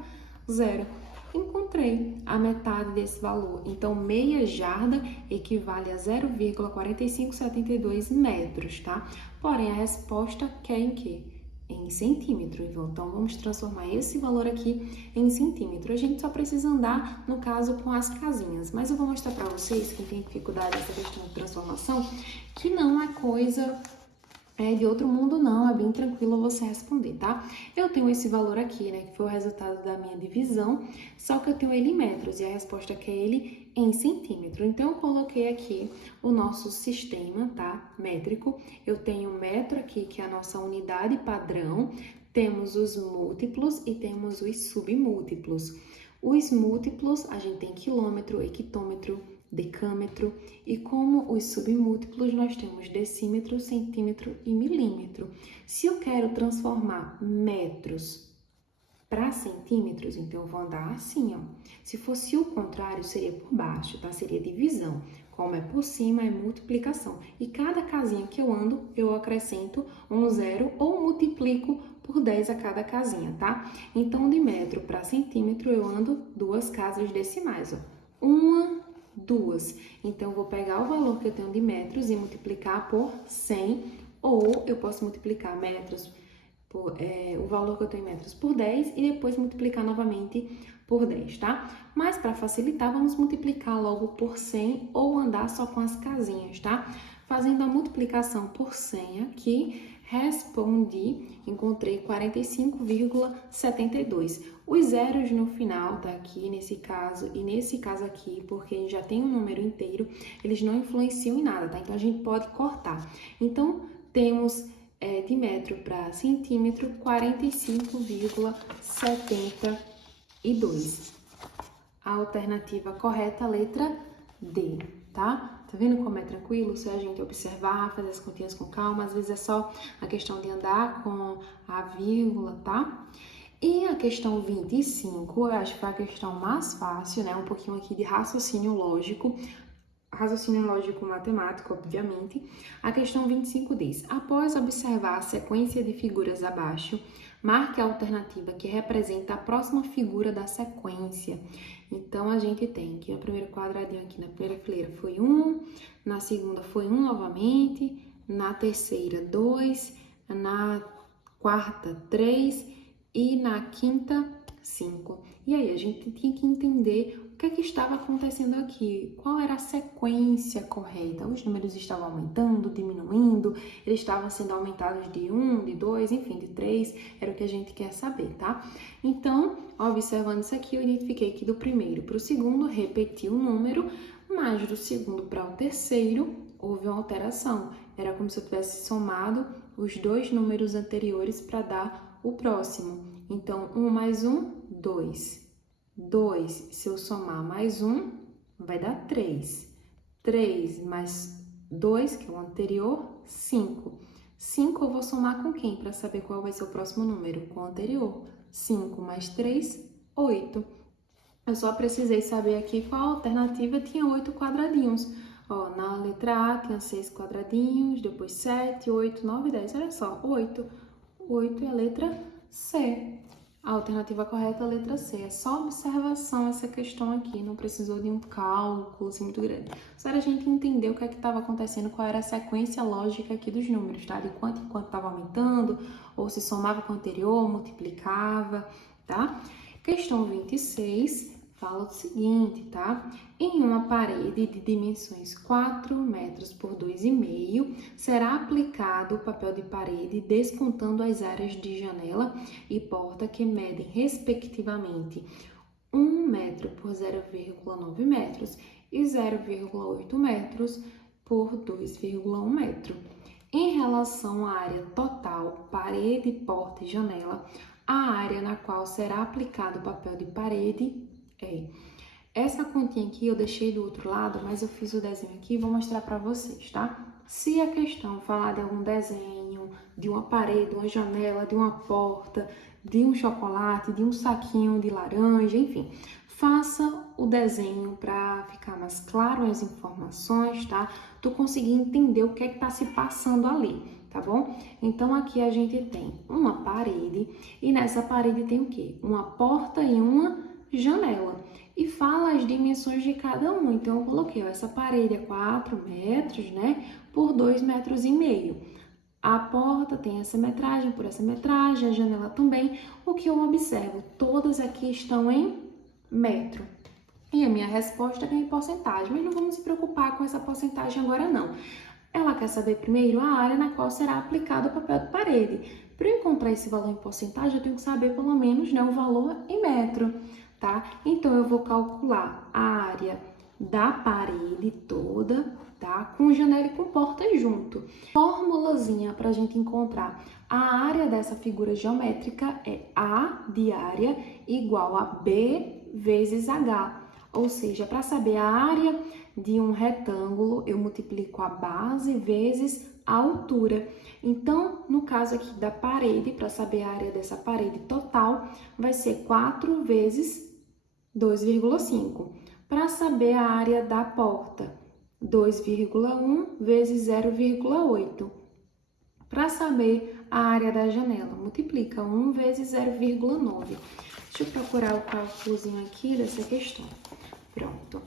0. Encontrei a metade desse valor. Então, meia jarda equivale a 0,4572 metros, tá? Porém, a resposta quer em quê? Em centímetro. Então, vamos transformar esse valor aqui em centímetro. A gente só precisa andar, no caso, com as casinhas. Mas eu vou mostrar para vocês, quem tem dificuldade nessa questão de transformação, que não é coisa de outro mundo, não. É bem tranquilo você responder, tá? Eu tenho esse valor aqui, né, que foi o resultado da minha divisão, só que eu tenho ele em metros e a resposta que é ele em centímetro. Então, eu coloquei aqui o nosso sistema, tá, métrico. Eu tenho o metro aqui, que é a nossa unidade padrão, temos os múltiplos e temos os submúltiplos. Os múltiplos, a gente tem quilômetro, hectômetro, decâmetro, e como os submúltiplos, nós temos decímetro, centímetro e milímetro. Se eu quero transformar metros para centímetros, então eu vou andar assim, ó. Se fosse o contrário, seria por baixo, tá? Seria divisão. Como é por cima, é multiplicação. E cada casinha que eu ando, eu acrescento um 0 ou multiplico por 10 a cada casinha, tá? Então, de metro para centímetro, eu ando 2 casas decimais, ó. 1, 2. Então, eu vou pegar o valor que eu tenho de metros e multiplicar por 100, ou eu posso multiplicar metros o valor que eu tenho em metros por 10 e depois multiplicar novamente por 10, tá? Mas para facilitar, vamos multiplicar logo por 100 ou andar só com as casinhas, tá? Fazendo a multiplicação por 100 aqui, encontrei 45,72. Os zeros no final, tá aqui nesse caso e nesse caso aqui, porque já tem um número inteiro, eles não influenciam em nada, tá? Então, a gente pode cortar. Então, temos de metro para centímetro, 45,72. A alternativa correta, a letra D, tá? Tá vendo como é tranquilo? Se a gente observar, fazer as continhas com calma, às vezes é só a questão de andar com a vírgula, tá? E a questão 25, eu acho que foi a questão mais fácil, né? Um pouquinho aqui de raciocínio lógico matemático, obviamente. A questão 25 diz: após observar a sequência de figuras abaixo, marque a alternativa que representa a próxima figura da sequência. Então, a gente tem que no primeiro quadradinho aqui, na primeira fileira foi 1, na segunda foi 1 novamente, na terceira 2, na quarta 3 e na quinta 5. E aí, a gente tinha que entender o que é que estava acontecendo aqui? Qual era a sequência correta? Os números estavam aumentando, diminuindo, eles estavam sendo aumentados de 1, de 2, enfim, de 3, era o que a gente quer saber, tá? Então, observando isso aqui, eu identifiquei que do primeiro para o segundo repetiu o número, mas do segundo para o terceiro houve uma alteração. Era como se eu tivesse somado os dois números anteriores para dar o próximo. Então, 1 mais 1, 2. 2, se eu somar mais 1, vai dar 3. 3 mais 2, que é o anterior, 5. 5 eu vou somar com quem para saber qual vai ser o próximo número? Com o anterior. 5 mais 3, 8. Eu só precisei saber aqui qual alternativa tinha 8 quadradinhos. Ó, na letra A tinha 6 quadradinhos, depois 7, 8, 9, 10. Olha só, 8. 8 é a letra C. A alternativa correta é a letra C. É só observação essa questão aqui, não precisou de um cálculo assim, muito grande. Só era a gente entender o que é que estava acontecendo, qual era a sequência lógica aqui dos números, tá? De quanto em quanto estava aumentando, ou se somava com o anterior, multiplicava, tá? Questão 26 fala o seguinte, tá? Em uma parede de dimensões 4 metros por 2,5, será aplicado o papel de parede descontando as áreas de janela e porta que medem, respectivamente, 1 metro por 0,9 metros e 0,8 metros por 2,1 metro. Em relação à área total, parede, porta e janela, a área na qual será aplicado o papel de parede é. Essa continha aqui eu deixei do outro lado, mas eu fiz o desenho aqui e vou mostrar para vocês, tá? Se a questão falar de algum desenho, de uma parede, uma janela, de uma porta, de um chocolate, de um saquinho de laranja, enfim, faça o desenho para ficar mais claro as informações, tá? Tu conseguir entender o que é que tá se passando ali, tá bom? Então aqui a gente tem uma parede e nessa parede tem o quê? Uma porta e uma janela e fala as dimensões de cada um. Então eu coloquei, ó, essa parede é 4 metros, né, por 2,5 metros. A porta tem essa metragem por essa metragem, a janela também. O que eu observo? Todas aqui estão em metro. E a minha resposta é em porcentagem, mas não vamos se preocupar com essa porcentagem agora não. Ela quer saber primeiro a área na qual será aplicado o papel de parede. Para eu encontrar esse valor em porcentagem, eu tenho que saber pelo menos, né, o valor em metro. Tá? Então, eu vou calcular a área da parede toda, tá? Com janela e com porta junto. Formulazinha para a gente encontrar a área dessa figura geométrica é A de área igual a B vezes H. Ou seja, para saber a área de um retângulo, eu multiplico a base vezes a altura. Então, no caso aqui da parede, para saber a área dessa parede total, vai ser 4 vezes 2,5. Para saber a área da porta, 2,1 vezes 0,8. Para saber a área da janela, multiplica 1 vezes 0,9. Deixa eu procurar o cálculozinho aqui dessa questão. Pronto.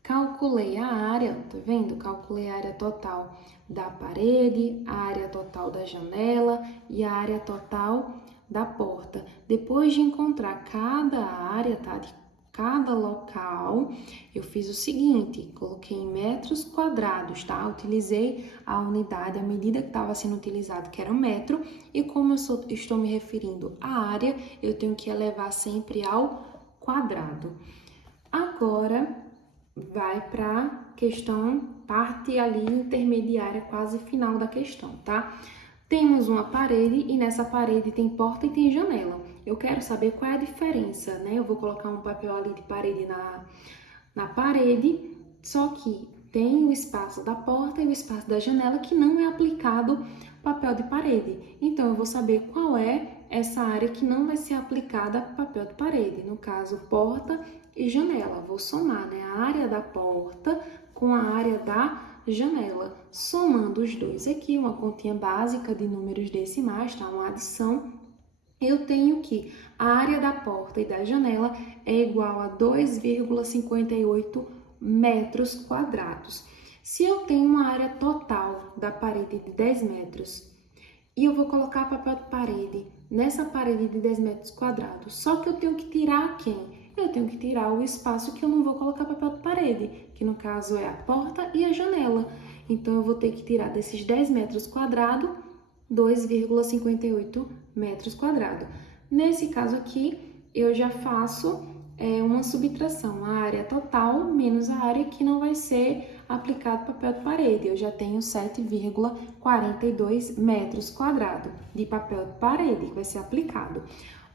Calculei a área, tá vendo? Calculei a área total da parede, a área total da janela e a área total da porta. Depois de encontrar cada área, tá? De cada local, eu fiz o seguinte, coloquei em metros quadrados, tá? Utilizei a unidade, a medida que estava sendo utilizada, que era o metro, e como eu estou me referindo à área, eu tenho que elevar sempre ao quadrado. Agora, vai para questão, parte ali intermediária, quase final da questão, tá? Temos uma parede e nessa parede tem porta e tem janela. Eu quero saber qual é a diferença, né? Eu vou colocar um papel ali de parede na parede, só que tem o espaço da porta e o espaço da janela que não é aplicado papel de parede. Então, eu vou saber qual é essa área que não vai ser aplicada papel de parede. No caso, porta e janela. Vou somar, né, a área da porta com a área da janela. Somando os dois aqui, uma continha básica de números decimais, tá? Uma adição. Eu tenho que a área da porta e da janela é igual a 2,58 metros quadrados. Se eu tenho uma área total da parede de 10 metros e eu vou colocar papel de parede nessa parede de 10 metros quadrados, só que eu tenho que tirar quem? eu tenho que tirar o espaço que eu não vou colocar papel de parede, que no caso é a porta e a janela. Então, eu vou ter que tirar desses 10 metros quadrados, 2,58 metros quadrados. Nesse caso aqui, eu já faço uma subtração, a área total menos a área que não vai ser aplicado papel de parede. Eu já tenho 7,42 metros quadrados de papel de parede que vai ser aplicado.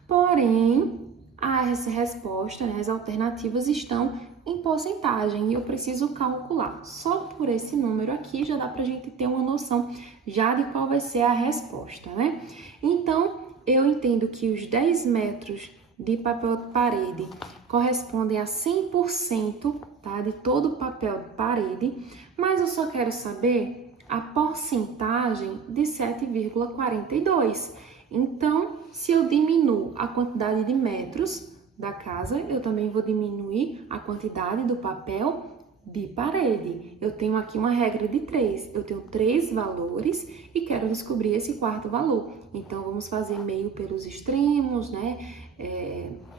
Porém, as respostas, né, as alternativas estão em porcentagem e eu preciso calcular. Só por esse número aqui já dá para a gente ter uma noção já de qual vai ser a resposta, né? Então, eu entendo que os 10 metros de papel de parede correspondem a 100%, tá, de todo o papel de parede, mas eu só quero saber a porcentagem de 7,42. Então, se eu diminuo a quantidade de metros da casa, eu também vou diminuir a quantidade do papel de parede. Eu tenho aqui uma regra de 3. Eu tenho 3 valores e quero descobrir esse quarto valor. Então, vamos fazer meio pelos extremos, né?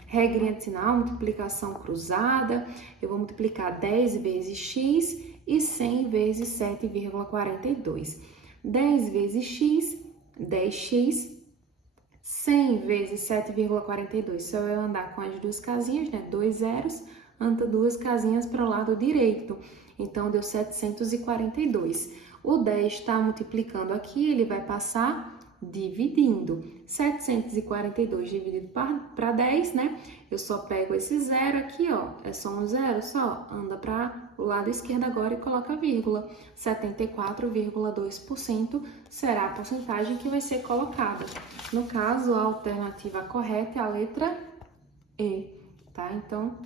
Regrinha de sinal, multiplicação cruzada. Eu vou multiplicar 10 vezes x e 100 vezes 7,42. 10 vezes x, 10x. 100 vezes 7,42, se eu andar com as duas casinhas, né, 2 zeros, anda 2 casinhas para o lado direito, então deu 742. O 10 está multiplicando aqui, ele vai passar dividindo. 742 dividido para 10, né? Eu só pego esse zero aqui, ó, é só um zero, só anda para o lado esquerdo agora e coloca vírgula. 74,2% será a porcentagem que vai ser colocada. No caso, a alternativa correta é a letra E, tá? Então,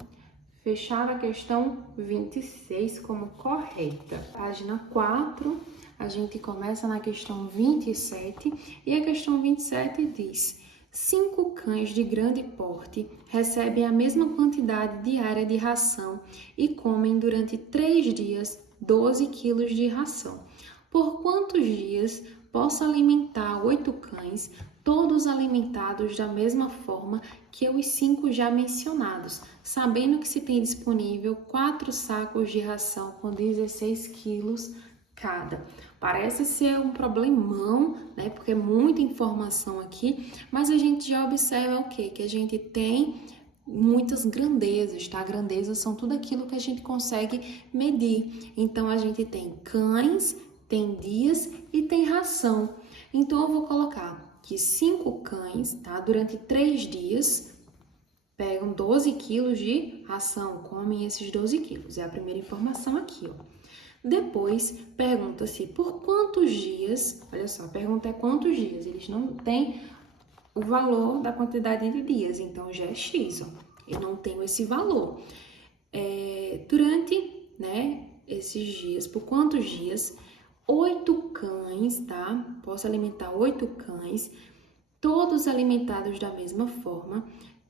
fechar a questão 26 como correta. Página 4, a gente começa na questão 27 e a questão 27 diz: 5 cães de grande porte recebem a mesma quantidade diária de ração e comem durante 3 dias 12 quilos de ração. Por quantos dias posso alimentar 8 cães, todos alimentados da mesma forma que os 5 já mencionados, sabendo que se tem disponível 4 sacos de ração com 16 quilos cada? Parece ser um problemão, né? Porque é muita informação aqui, mas a gente já observa o quê? Que a gente tem muitas grandezas, tá? Grandezas são tudo aquilo que a gente consegue medir. Então, a gente tem cães, tem dias e tem ração. Então, eu vou colocar que 5 cães, tá? Durante 3 dias, pegam 12 quilos de ração, comem esses 12 quilos. É a primeira informação aqui, ó. Depois, pergunta-se por quantos dias, olha só, a pergunta é quantos dias, eles não têm o valor da quantidade de dias, então já é X, ó, eu não tenho esse valor. Durante, né, esses dias, por quantos dias, 8 cães, tá? Posso alimentar 8 cães, todos alimentados da mesma forma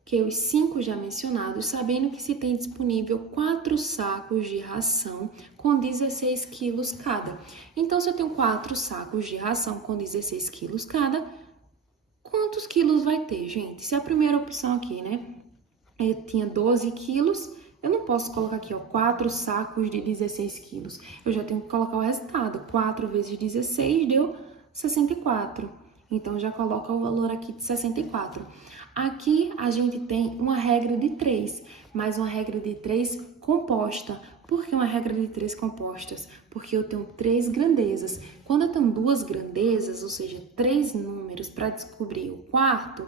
que os 5 já mencionados, sabendo que se tem disponível 4 sacos de ração com 16 quilos cada. Então, se eu tenho 4 sacos de ração com 16 quilos cada, quantos quilos vai ter, gente? Se a primeira opção aqui, né, eu tinha 12 quilos, eu não posso colocar aqui, ó, 4 sacos de 16 quilos. Eu já tenho que colocar o resultado. 4 vezes 16 deu 64. Então, já coloca o valor aqui de 64. Aqui, a gente tem uma regra de 3, mas uma regra de 3 composta. Por que uma regra de 3 compostas? Porque eu tenho 3 grandezas. Quando eu tenho 2 grandezas, ou seja, 3 números para descobrir o quarto,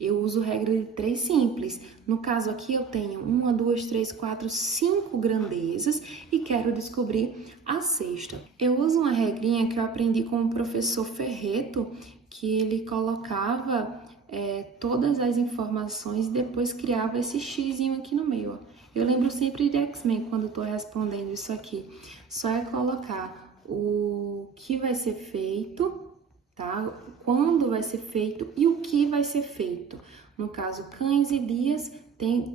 eu uso regra de 3 simples. No caso aqui, eu tenho 1, 2, 3, 4, 5 grandezas e quero descobrir a sexta. Eu uso uma regrinha que eu aprendi com o professor Ferreto, que ele colocava todas as informações e depois criava esse xizinho aqui no meio, ó. Eu lembro sempre de X-Men quando eu tô respondendo isso aqui. Só é colocar o que vai ser feito, tá? Quando vai ser feito e o que vai ser feito. No caso, cães e dias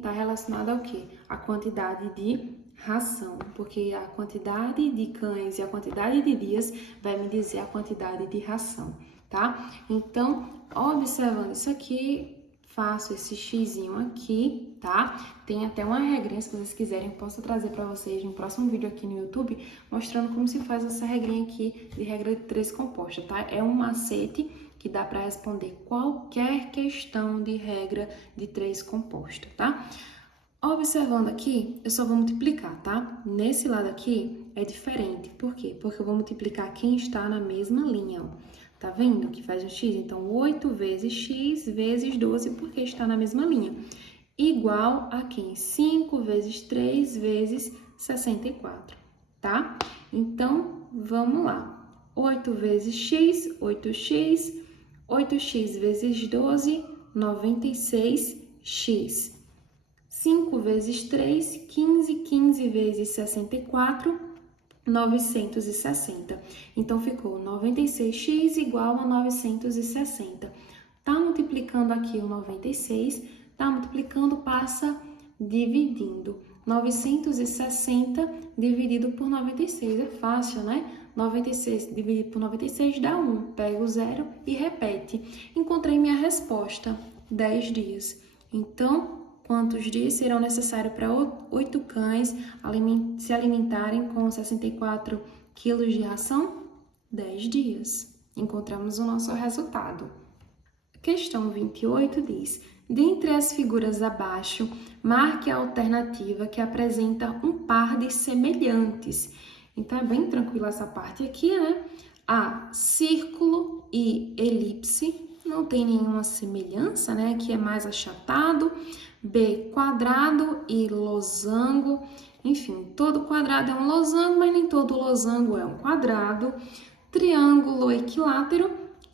tá relacionado ao quê? A quantidade de ração, porque a quantidade de cães e a quantidade de dias vai me dizer a quantidade de ração, tá? Então, observando isso aqui, faço esse xizinho aqui, tá? Tem até uma regrinha, se vocês quiserem, eu posso trazer pra vocês no próximo vídeo aqui no YouTube, mostrando como se faz essa regrinha aqui de regra de 3 composta, tá? É um macete que dá pra responder qualquer questão de regra de 3 composta, tá? Observando aqui, eu só vou multiplicar, tá? Nesse lado aqui é diferente. Por quê? Porque eu vou multiplicar quem está na mesma linha, ó. Tá vendo que faz um x? Então, 8 vezes x vezes 12, porque está na mesma linha. Igual a quem? 5 vezes 3 vezes 64, tá? Então, vamos lá. 8 vezes x, 8x. 8x vezes 12, 96x. 5 vezes 3, 15. 15 vezes 64, 960. Então, ficou 96x igual a 960. Tá multiplicando aqui o 96, tá multiplicando, passa dividindo. 960 dividido por 96, é fácil, né? 96 dividido por 96 dá 1. Pega o zero e repete. Encontrei minha resposta, 10 dias. Então, quantos dias serão necessários para 8 cães se alimentarem com 64 quilos de ração? 10 dias. Encontramos o nosso resultado. Questão 28 diz: dentre as figuras abaixo, marque a alternativa que apresenta um par de semelhantes. Então, é bem tranquila essa parte aqui, né? A, círculo e elipse. Não tem nenhuma semelhança, né? Aqui é mais achatado. B, quadrado e losango. Enfim, todo quadrado é um losango, mas nem todo losango é um quadrado. Triângulo equilátero,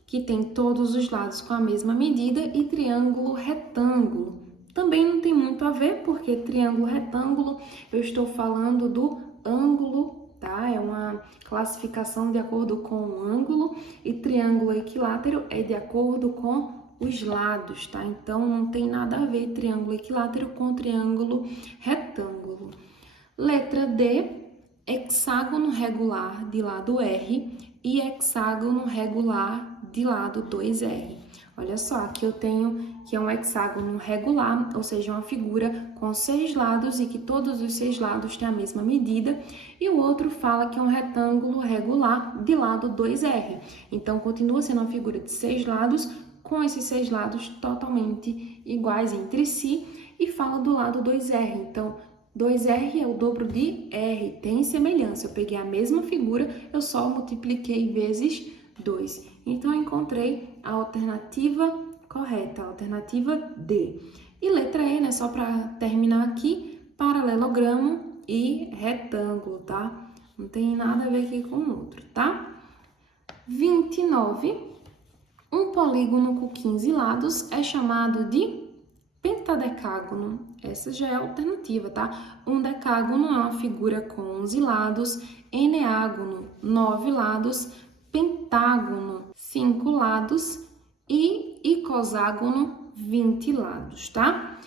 que tem todos os lados com a mesma medida. E triângulo retângulo. Também não tem muito a ver, porque triângulo retângulo, eu estou falando do ângulo, tá? É uma classificação de acordo com o ângulo. E triângulo equilátero é de acordo com os lados, tá? Então, não tem nada a ver triângulo equilátero com triângulo retângulo. Letra D, hexágono regular de lado R e hexágono regular de lado 2R. Olha só, aqui eu tenho que é um hexágono regular, ou seja, uma figura com 6 lados e que todos os 6 lados têm a mesma medida. E o outro fala que é um retângulo regular de lado 2R. Então, continua sendo uma figura de 6 lados, com esses 6 lados totalmente iguais entre si, e fala do lado 2R. Então, 2R é o dobro de R, tem semelhança. Eu peguei a mesma figura, eu só multipliquei vezes 2. Então, eu encontrei a alternativa correta, a alternativa D. E letra E, né, só para terminar aqui, paralelogramo e retângulo, tá? Não tem nada a ver aqui com o outro, tá? 29. Um polígono com 15 lados é chamado de pentadecágono. Essa já é a alternativa, tá? Um decágono é uma figura com 11 lados, eneágono, 9 lados, pentágono, 5 lados e icoságono, 20 lados, tá?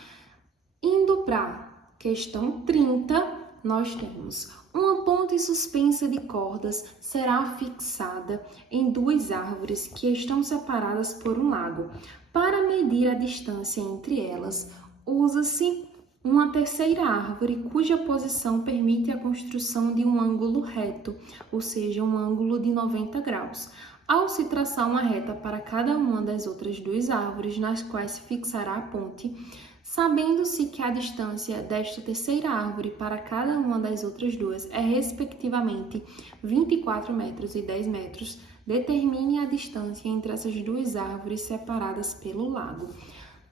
Indo para questão 30, nós temos: uma ponte suspensa de cordas será fixada em 2 árvores que estão separadas por um lago. Para medir a distância entre elas, usa-se uma terceira árvore cuja posição permite a construção de um ângulo reto, ou seja, um ângulo de 90 graus. Ao se traçar uma reta para cada uma das outras 2 árvores nas quais se fixará a ponte, sabendo-se que a distância desta terceira árvore para cada uma das outras 2 é respectivamente 24 metros e 10 metros, determine a distância entre essas 2 árvores separadas pelo lago.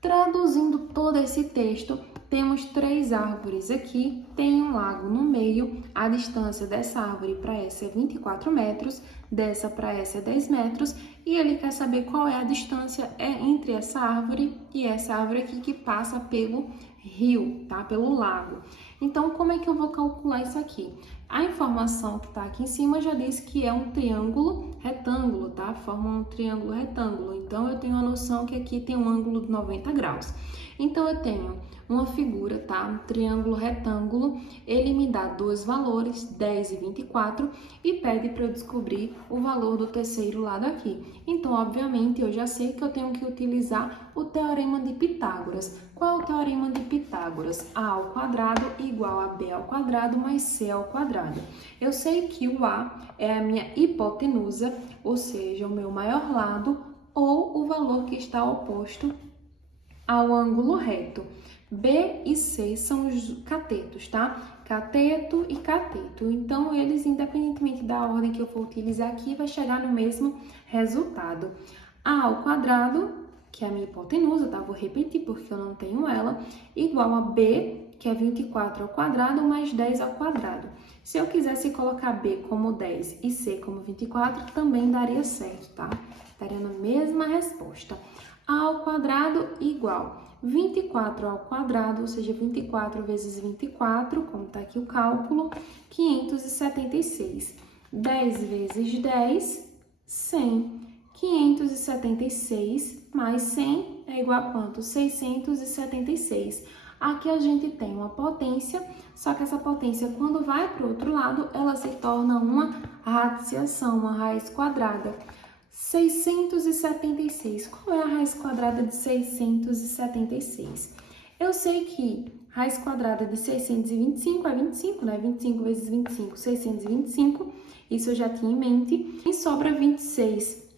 Traduzindo todo esse texto, temos 3 árvores aqui, tem um lago no meio, a distância dessa árvore para essa é 24 metros, dessa para essa é 10 metros, e ele quer saber qual é a distância entre essa árvore e essa árvore aqui que passa pelo rio, tá? Pelo lago. Então, como é que eu vou calcular isso aqui? A informação que está aqui em cima já diz que é um triângulo retângulo, tá? Forma um triângulo retângulo. Então, eu tenho a noção que aqui tem um ângulo de 90 graus. Então, eu tenho uma figura, tá? Um triângulo retângulo. Ele me dá dois valores, 10 e 24, e pede para eu descobrir o valor do terceiro lado aqui. Então, obviamente, eu já sei que eu tenho que utilizar o teorema de Pitágoras. Qual é o teorema de Pitágoras? A ao quadrado igual a b ao quadrado mais c ao quadrado. Eu sei que o A é a minha hipotenusa, ou seja, o meu maior lado, ou o valor que está oposto ao ângulo reto. B e C são os catetos, tá? Cateto e cateto. Então, eles, independentemente da ordem que eu for utilizar aqui, vai chegar no mesmo resultado. A ao quadrado, que é a minha hipotenusa, tá? Vou repetir porque eu não tenho ela, igual a B, que é 24 ao quadrado, mais 10 ao quadrado. Se eu quisesse colocar B como 10 e C como 24, também daria certo, tá? Daria na mesma resposta. A ao quadrado igual 24 ao quadrado, ou seja, 24 vezes 24, como está aqui o cálculo, 576. 10 vezes 10, 100. 576 mais 100 é igual a quanto? 676. Aqui a gente tem uma potência, só que essa potência, quando vai para o outro lado, ela se torna uma radiciação, uma raiz quadrada. 676. Qual é a raiz quadrada de 676? Eu sei que raiz quadrada de 625 é 25, né? 25 vezes 25, 625. Isso eu já tinha em mente. E sobra 26.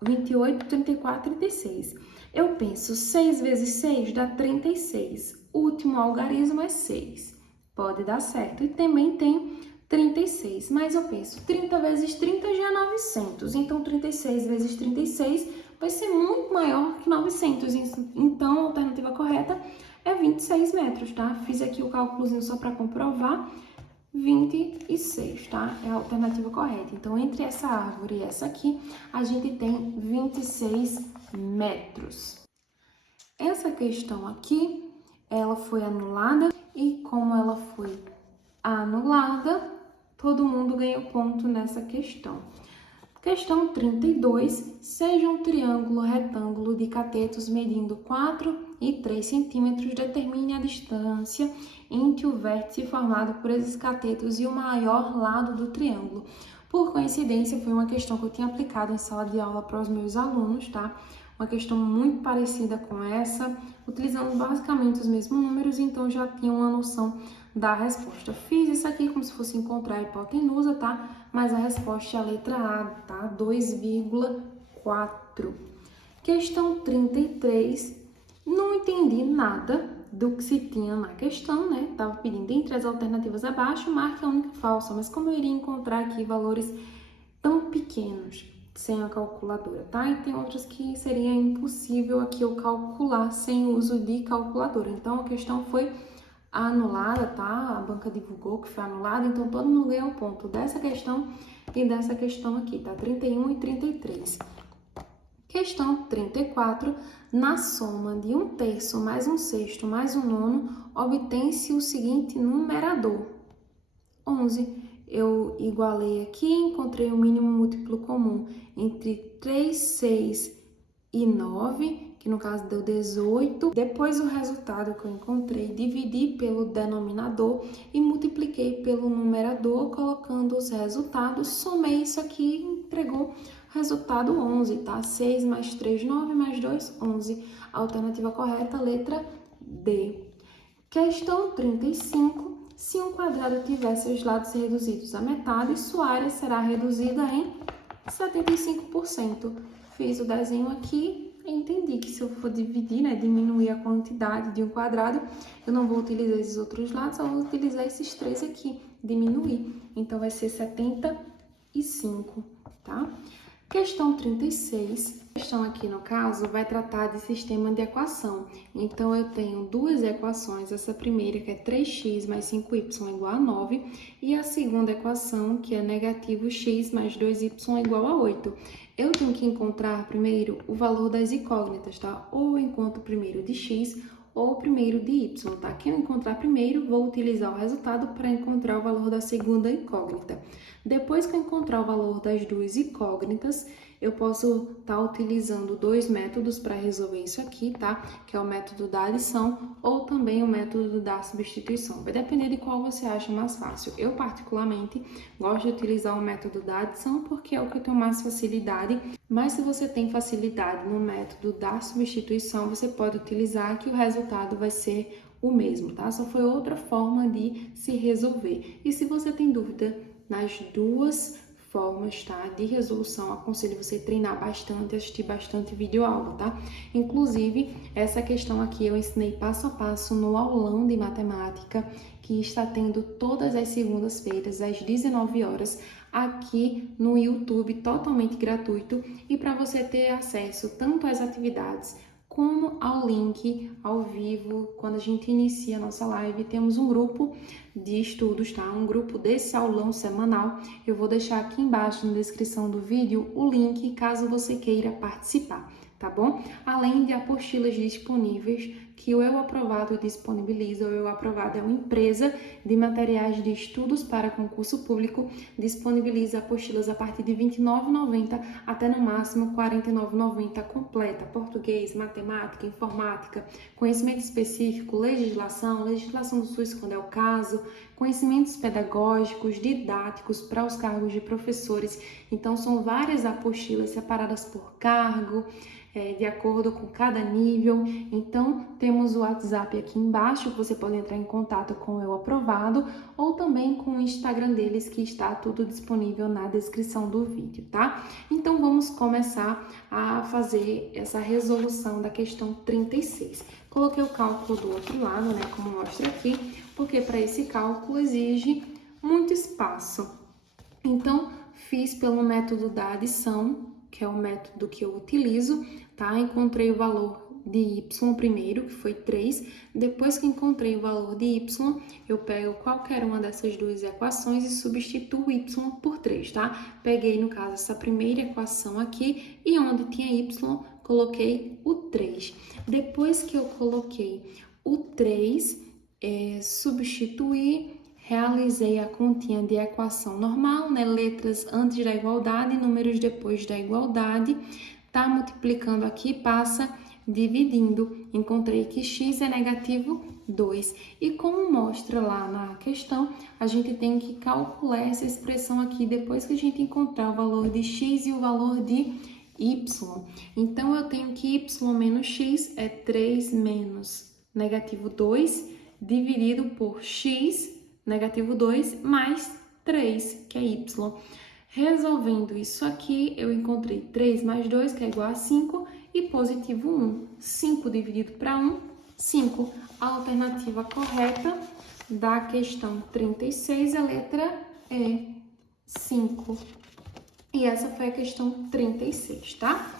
28, 34, 36. Eu penso, 6 vezes 6 dá 36. O último algarismo é 6. Pode dar certo. E também tem 36. Mas eu penso, 30 vezes 30 já é 900. Então, 36 vezes 36 vai ser muito maior que 900. Então, a alternativa correta é 26 metros, tá? Fiz aqui o cálculozinho só para comprovar. 26, tá? É a alternativa correta. Então, entre essa árvore e essa aqui, a gente tem 26 metros. Essa questão aqui, ela foi anulada e como ela foi anulada, todo mundo ganhou ponto nessa questão. Questão 32. Seja um triângulo retângulo de catetos medindo 4 e 3 centímetros, determine a distância entre o vértice formado por esses catetos e o maior lado do triângulo. Por coincidência, foi uma questão que eu tinha aplicado em sala de aula para os meus alunos, tá? Uma questão muito parecida com essa, utilizando basicamente os mesmos números, então já tinha uma noção da resposta. Fiz isso aqui como se fosse encontrar a hipotenusa, tá? Mas a resposta é a letra A, tá? 2,4. Questão 33. Não entendi nada do que se tinha na questão, né? Tava pedindo entre as alternativas abaixo, marque a única falsa. Mas como eu iria encontrar aqui valores tão pequenos sem a calculadora, tá? E tem outros que seria impossível aqui eu calcular sem o uso de calculadora. Então, a questão foi anulada, tá? A banca divulgou que foi anulada, então todo mundo ganhou um ponto dessa questão e dessa questão aqui, tá? 31 e 33. Questão 34. Na soma de 1/3 mais 1/6 mais 1/9, obtém-se o seguinte numerador. 11. Eu igualei aqui, encontrei o mínimo múltiplo comum entre 3, 6 e 9, que no caso deu 18. Depois o resultado que eu encontrei, dividi pelo denominador e multipliquei pelo numerador, colocando os resultados, somei isso aqui e entregou resultado 11, tá? 6 mais 3, 9, mais 2, 11. Alternativa correta, letra D. Questão 35. Se um quadrado tiver seus lados reduzidos à metade, sua área será reduzida em 75%. Fiz o desenho aqui e entendi que se eu for dividir, né, diminuir a quantidade de um quadrado, eu não vou utilizar esses outros lados, eu vou utilizar esses três aqui, diminuir. Então, vai ser 75, tá? Questão 36. A questão aqui, no caso, vai tratar de sistema de equação. Então, eu tenho duas equações. Essa primeira, que é 3x mais 5y igual a 9. E a segunda equação, que é negativo x mais 2y igual a 8. Eu tenho que encontrar primeiro o valor das incógnitas, tá? Ou eu encontro primeiro de x, ou o primeiro de y, tá? Quem eu encontrar primeiro, vou utilizar o resultado para encontrar o valor da segunda incógnita. Depois que eu encontrar o valor das duas incógnitas, eu posso estar utilizando dois métodos para resolver isso aqui, tá? Que é o método da adição ou também o método da substituição. Vai depender de qual você acha mais fácil. Eu, particularmente, gosto de utilizar o método da adição porque é o que eu tenho mais facilidade. Mas se você tem facilidade no método da substituição, você pode utilizar que o resultado vai ser o mesmo, tá? Só foi outra forma de se resolver. E se você tem dúvida nas duas formas, tá, de resolução, aconselho você treinar bastante, assistir bastante videoaula, tá? Inclusive, essa questão aqui eu ensinei passo a passo no aulão de matemática, que está tendo todas as segundas-feiras, às 19 horas, aqui no YouTube, totalmente gratuito, e para você ter acesso tanto às atividades como ao link ao vivo. Quando a gente inicia a nossa live, temos um grupo de estudos, tá? Um grupo desse aulão semanal. Eu vou deixar aqui embaixo na descrição do vídeo o link, caso você queira participar, tá bom? Além de apostilas disponíveis que o Eu Aprovado disponibiliza. O Eu Aprovado é uma empresa de materiais de estudos para concurso público, disponibiliza apostilas a partir de R$ 29,90 até no máximo R$ 49,90 completa, português, matemática, informática, conhecimento específico, legislação do SUS quando é o caso, conhecimentos pedagógicos, didáticos para os cargos de professores. Então são várias apostilas separadas por cargo, de acordo com cada nível. Então, temos o WhatsApp aqui embaixo, que você pode entrar em contato com o Eu Aprovado, ou também com o Instagram deles, que está tudo disponível na descrição do vídeo, tá? Então, vamos começar a fazer essa resolução da questão 36. Coloquei o cálculo do outro lado, né, como mostra aqui, porque para esse cálculo exige muito espaço. Então, fiz pelo método da adição, que é o método que eu utilizo, tá? Encontrei o valor de y primeiro, que foi 3. Depois que encontrei o valor de y, eu pego qualquer uma dessas duas equações e substituo y por 3, tá? Peguei, no caso, essa primeira equação aqui e onde tinha y, coloquei o 3. Depois que eu coloquei o 3, substituí, realizei a continha de equação normal, né? Letras antes da igualdade, números depois da igualdade. Tá multiplicando aqui, passa dividindo. Encontrei que x é negativo 2. E como mostra lá na questão, a gente tem que calcular essa expressão aqui depois que a gente encontrar o valor de x e o valor de y. Então, eu tenho que y menos x é 3 menos negativo 2 dividido por x negativo 2 mais 3, que é y. Resolvendo isso aqui, eu encontrei 3 mais 2, que é igual a 5, e positivo 1. 5 dividido para 1, 5. A alternativa correta da questão 36, a letra E, 5. E essa foi a questão 36, tá?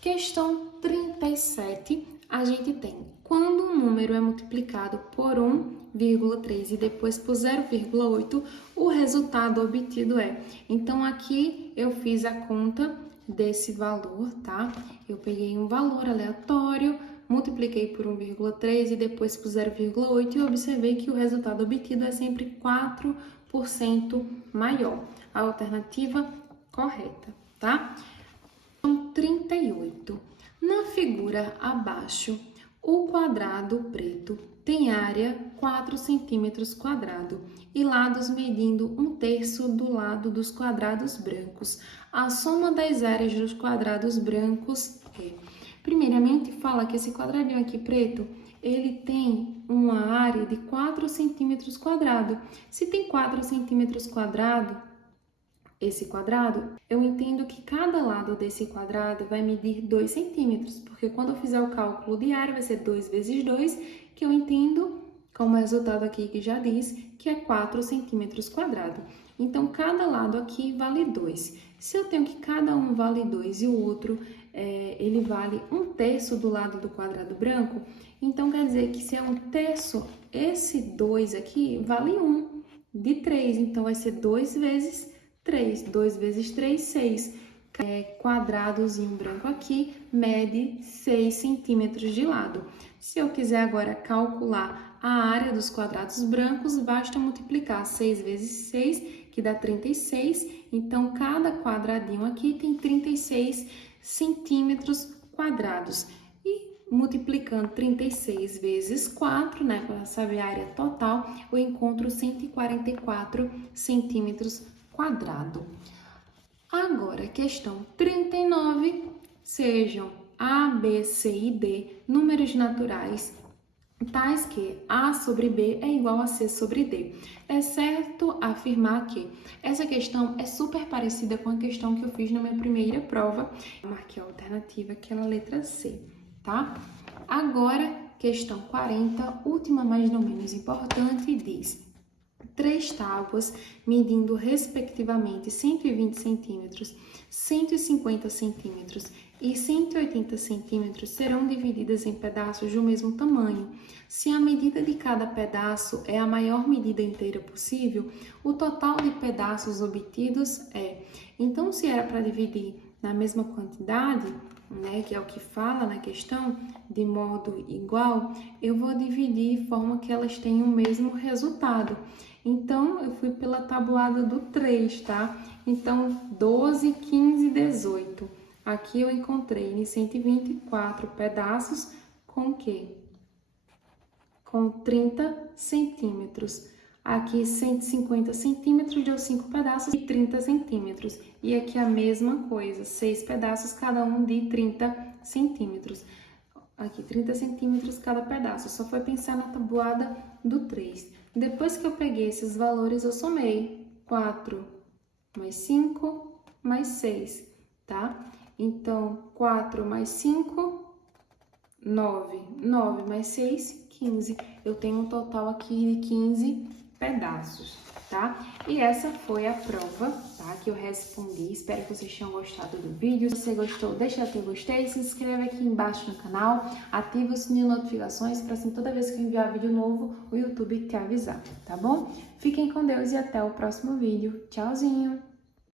Questão 37, a gente tem: quando um número é multiplicado por 1,3 e depois por 0,8, o resultado obtido é. Então, aqui eu fiz a conta desse valor, tá? Eu peguei um valor aleatório, multipliquei por 1,3 e depois por 0,8 e observei que o resultado obtido é sempre 4% maior. A alternativa correta, tá? 38. Na figura abaixo, o quadrado preto tem área 4 centímetros quadrado e lados medindo 1/3 do lado dos quadrados brancos. A soma das áreas dos quadrados brancos é... Primeiramente, fala que esse quadradinho aqui preto, ele tem uma área de 4 centímetros quadrado. Se tem 4 centímetros quadrado, esse quadrado, eu entendo que cada lado desse quadrado vai medir 2 centímetros, porque quando eu fizer o cálculo de área vai ser 2 vezes 2, que eu entendo como resultado aqui que já diz que é 4 centímetros quadrados. Então, cada lado aqui vale 2. Se eu tenho que cada um vale 2 e o outro ele vale 1/3 do lado do quadrado branco, então quer dizer que se é 1/3, esse 2 aqui vale 1 de 3, então vai ser 2 vezes 3. 2 vezes 3, 6. quadradozinho branco aqui mede 6 centímetros de lado. Se eu quiser agora calcular a área dos quadrados brancos, basta multiplicar 6 vezes 6, que dá 36. Então, cada quadradinho aqui tem 36 centímetros quadrados. E multiplicando 36 vezes 4, né, para saber a área total, eu encontro 144 centímetros quadrados. Agora, questão 39, sejam A, B, C e D números naturais tais que A sobre B é igual a C sobre D. É certo afirmar que essa questão é super parecida com a questão que eu fiz na minha primeira prova. Eu marquei a alternativa, que é a letra C, tá? Agora, questão 40, última, mas não menos importante, diz: 3 tábuas medindo respectivamente 120 centímetros, 150 centímetros e 180 centímetros serão divididas em pedaços do mesmo tamanho. Se a medida de cada pedaço é a maior medida inteira possível, o total de pedaços obtidos é. Então, se era para dividir na mesma quantidade, né, que é o que fala na questão, de modo igual, eu vou dividir de forma que elas tenham o mesmo resultado. Então, eu fui pela tabuada do 3, tá? Então, 12, 15, 18. Aqui eu encontrei em 124 pedaços com o quê? Com 30 centímetros. Aqui 150 centímetros deu 5 pedaços e 30 centímetros. E aqui a mesma coisa, 6 pedaços, cada um de 30 centímetros. Aqui 30 centímetros cada pedaço, só foi pensar na tabuada do 3. Depois que eu peguei esses valores, eu somei 4 mais 5 mais 6, tá? Então, 4 mais 5, 9. 9 mais 6, 15. Eu tenho um total aqui de 15 pedaços, tá? E essa foi a prova, tá? Que eu respondi. Espero que vocês tenham gostado do vídeo. Se você gostou, deixa o gostei, se inscreve aqui embaixo no canal, ativa o sininho de notificações para assim toda vez que eu enviar vídeo novo, o YouTube te avisar, tá bom? Fiquem com Deus e até o próximo vídeo. Tchauzinho!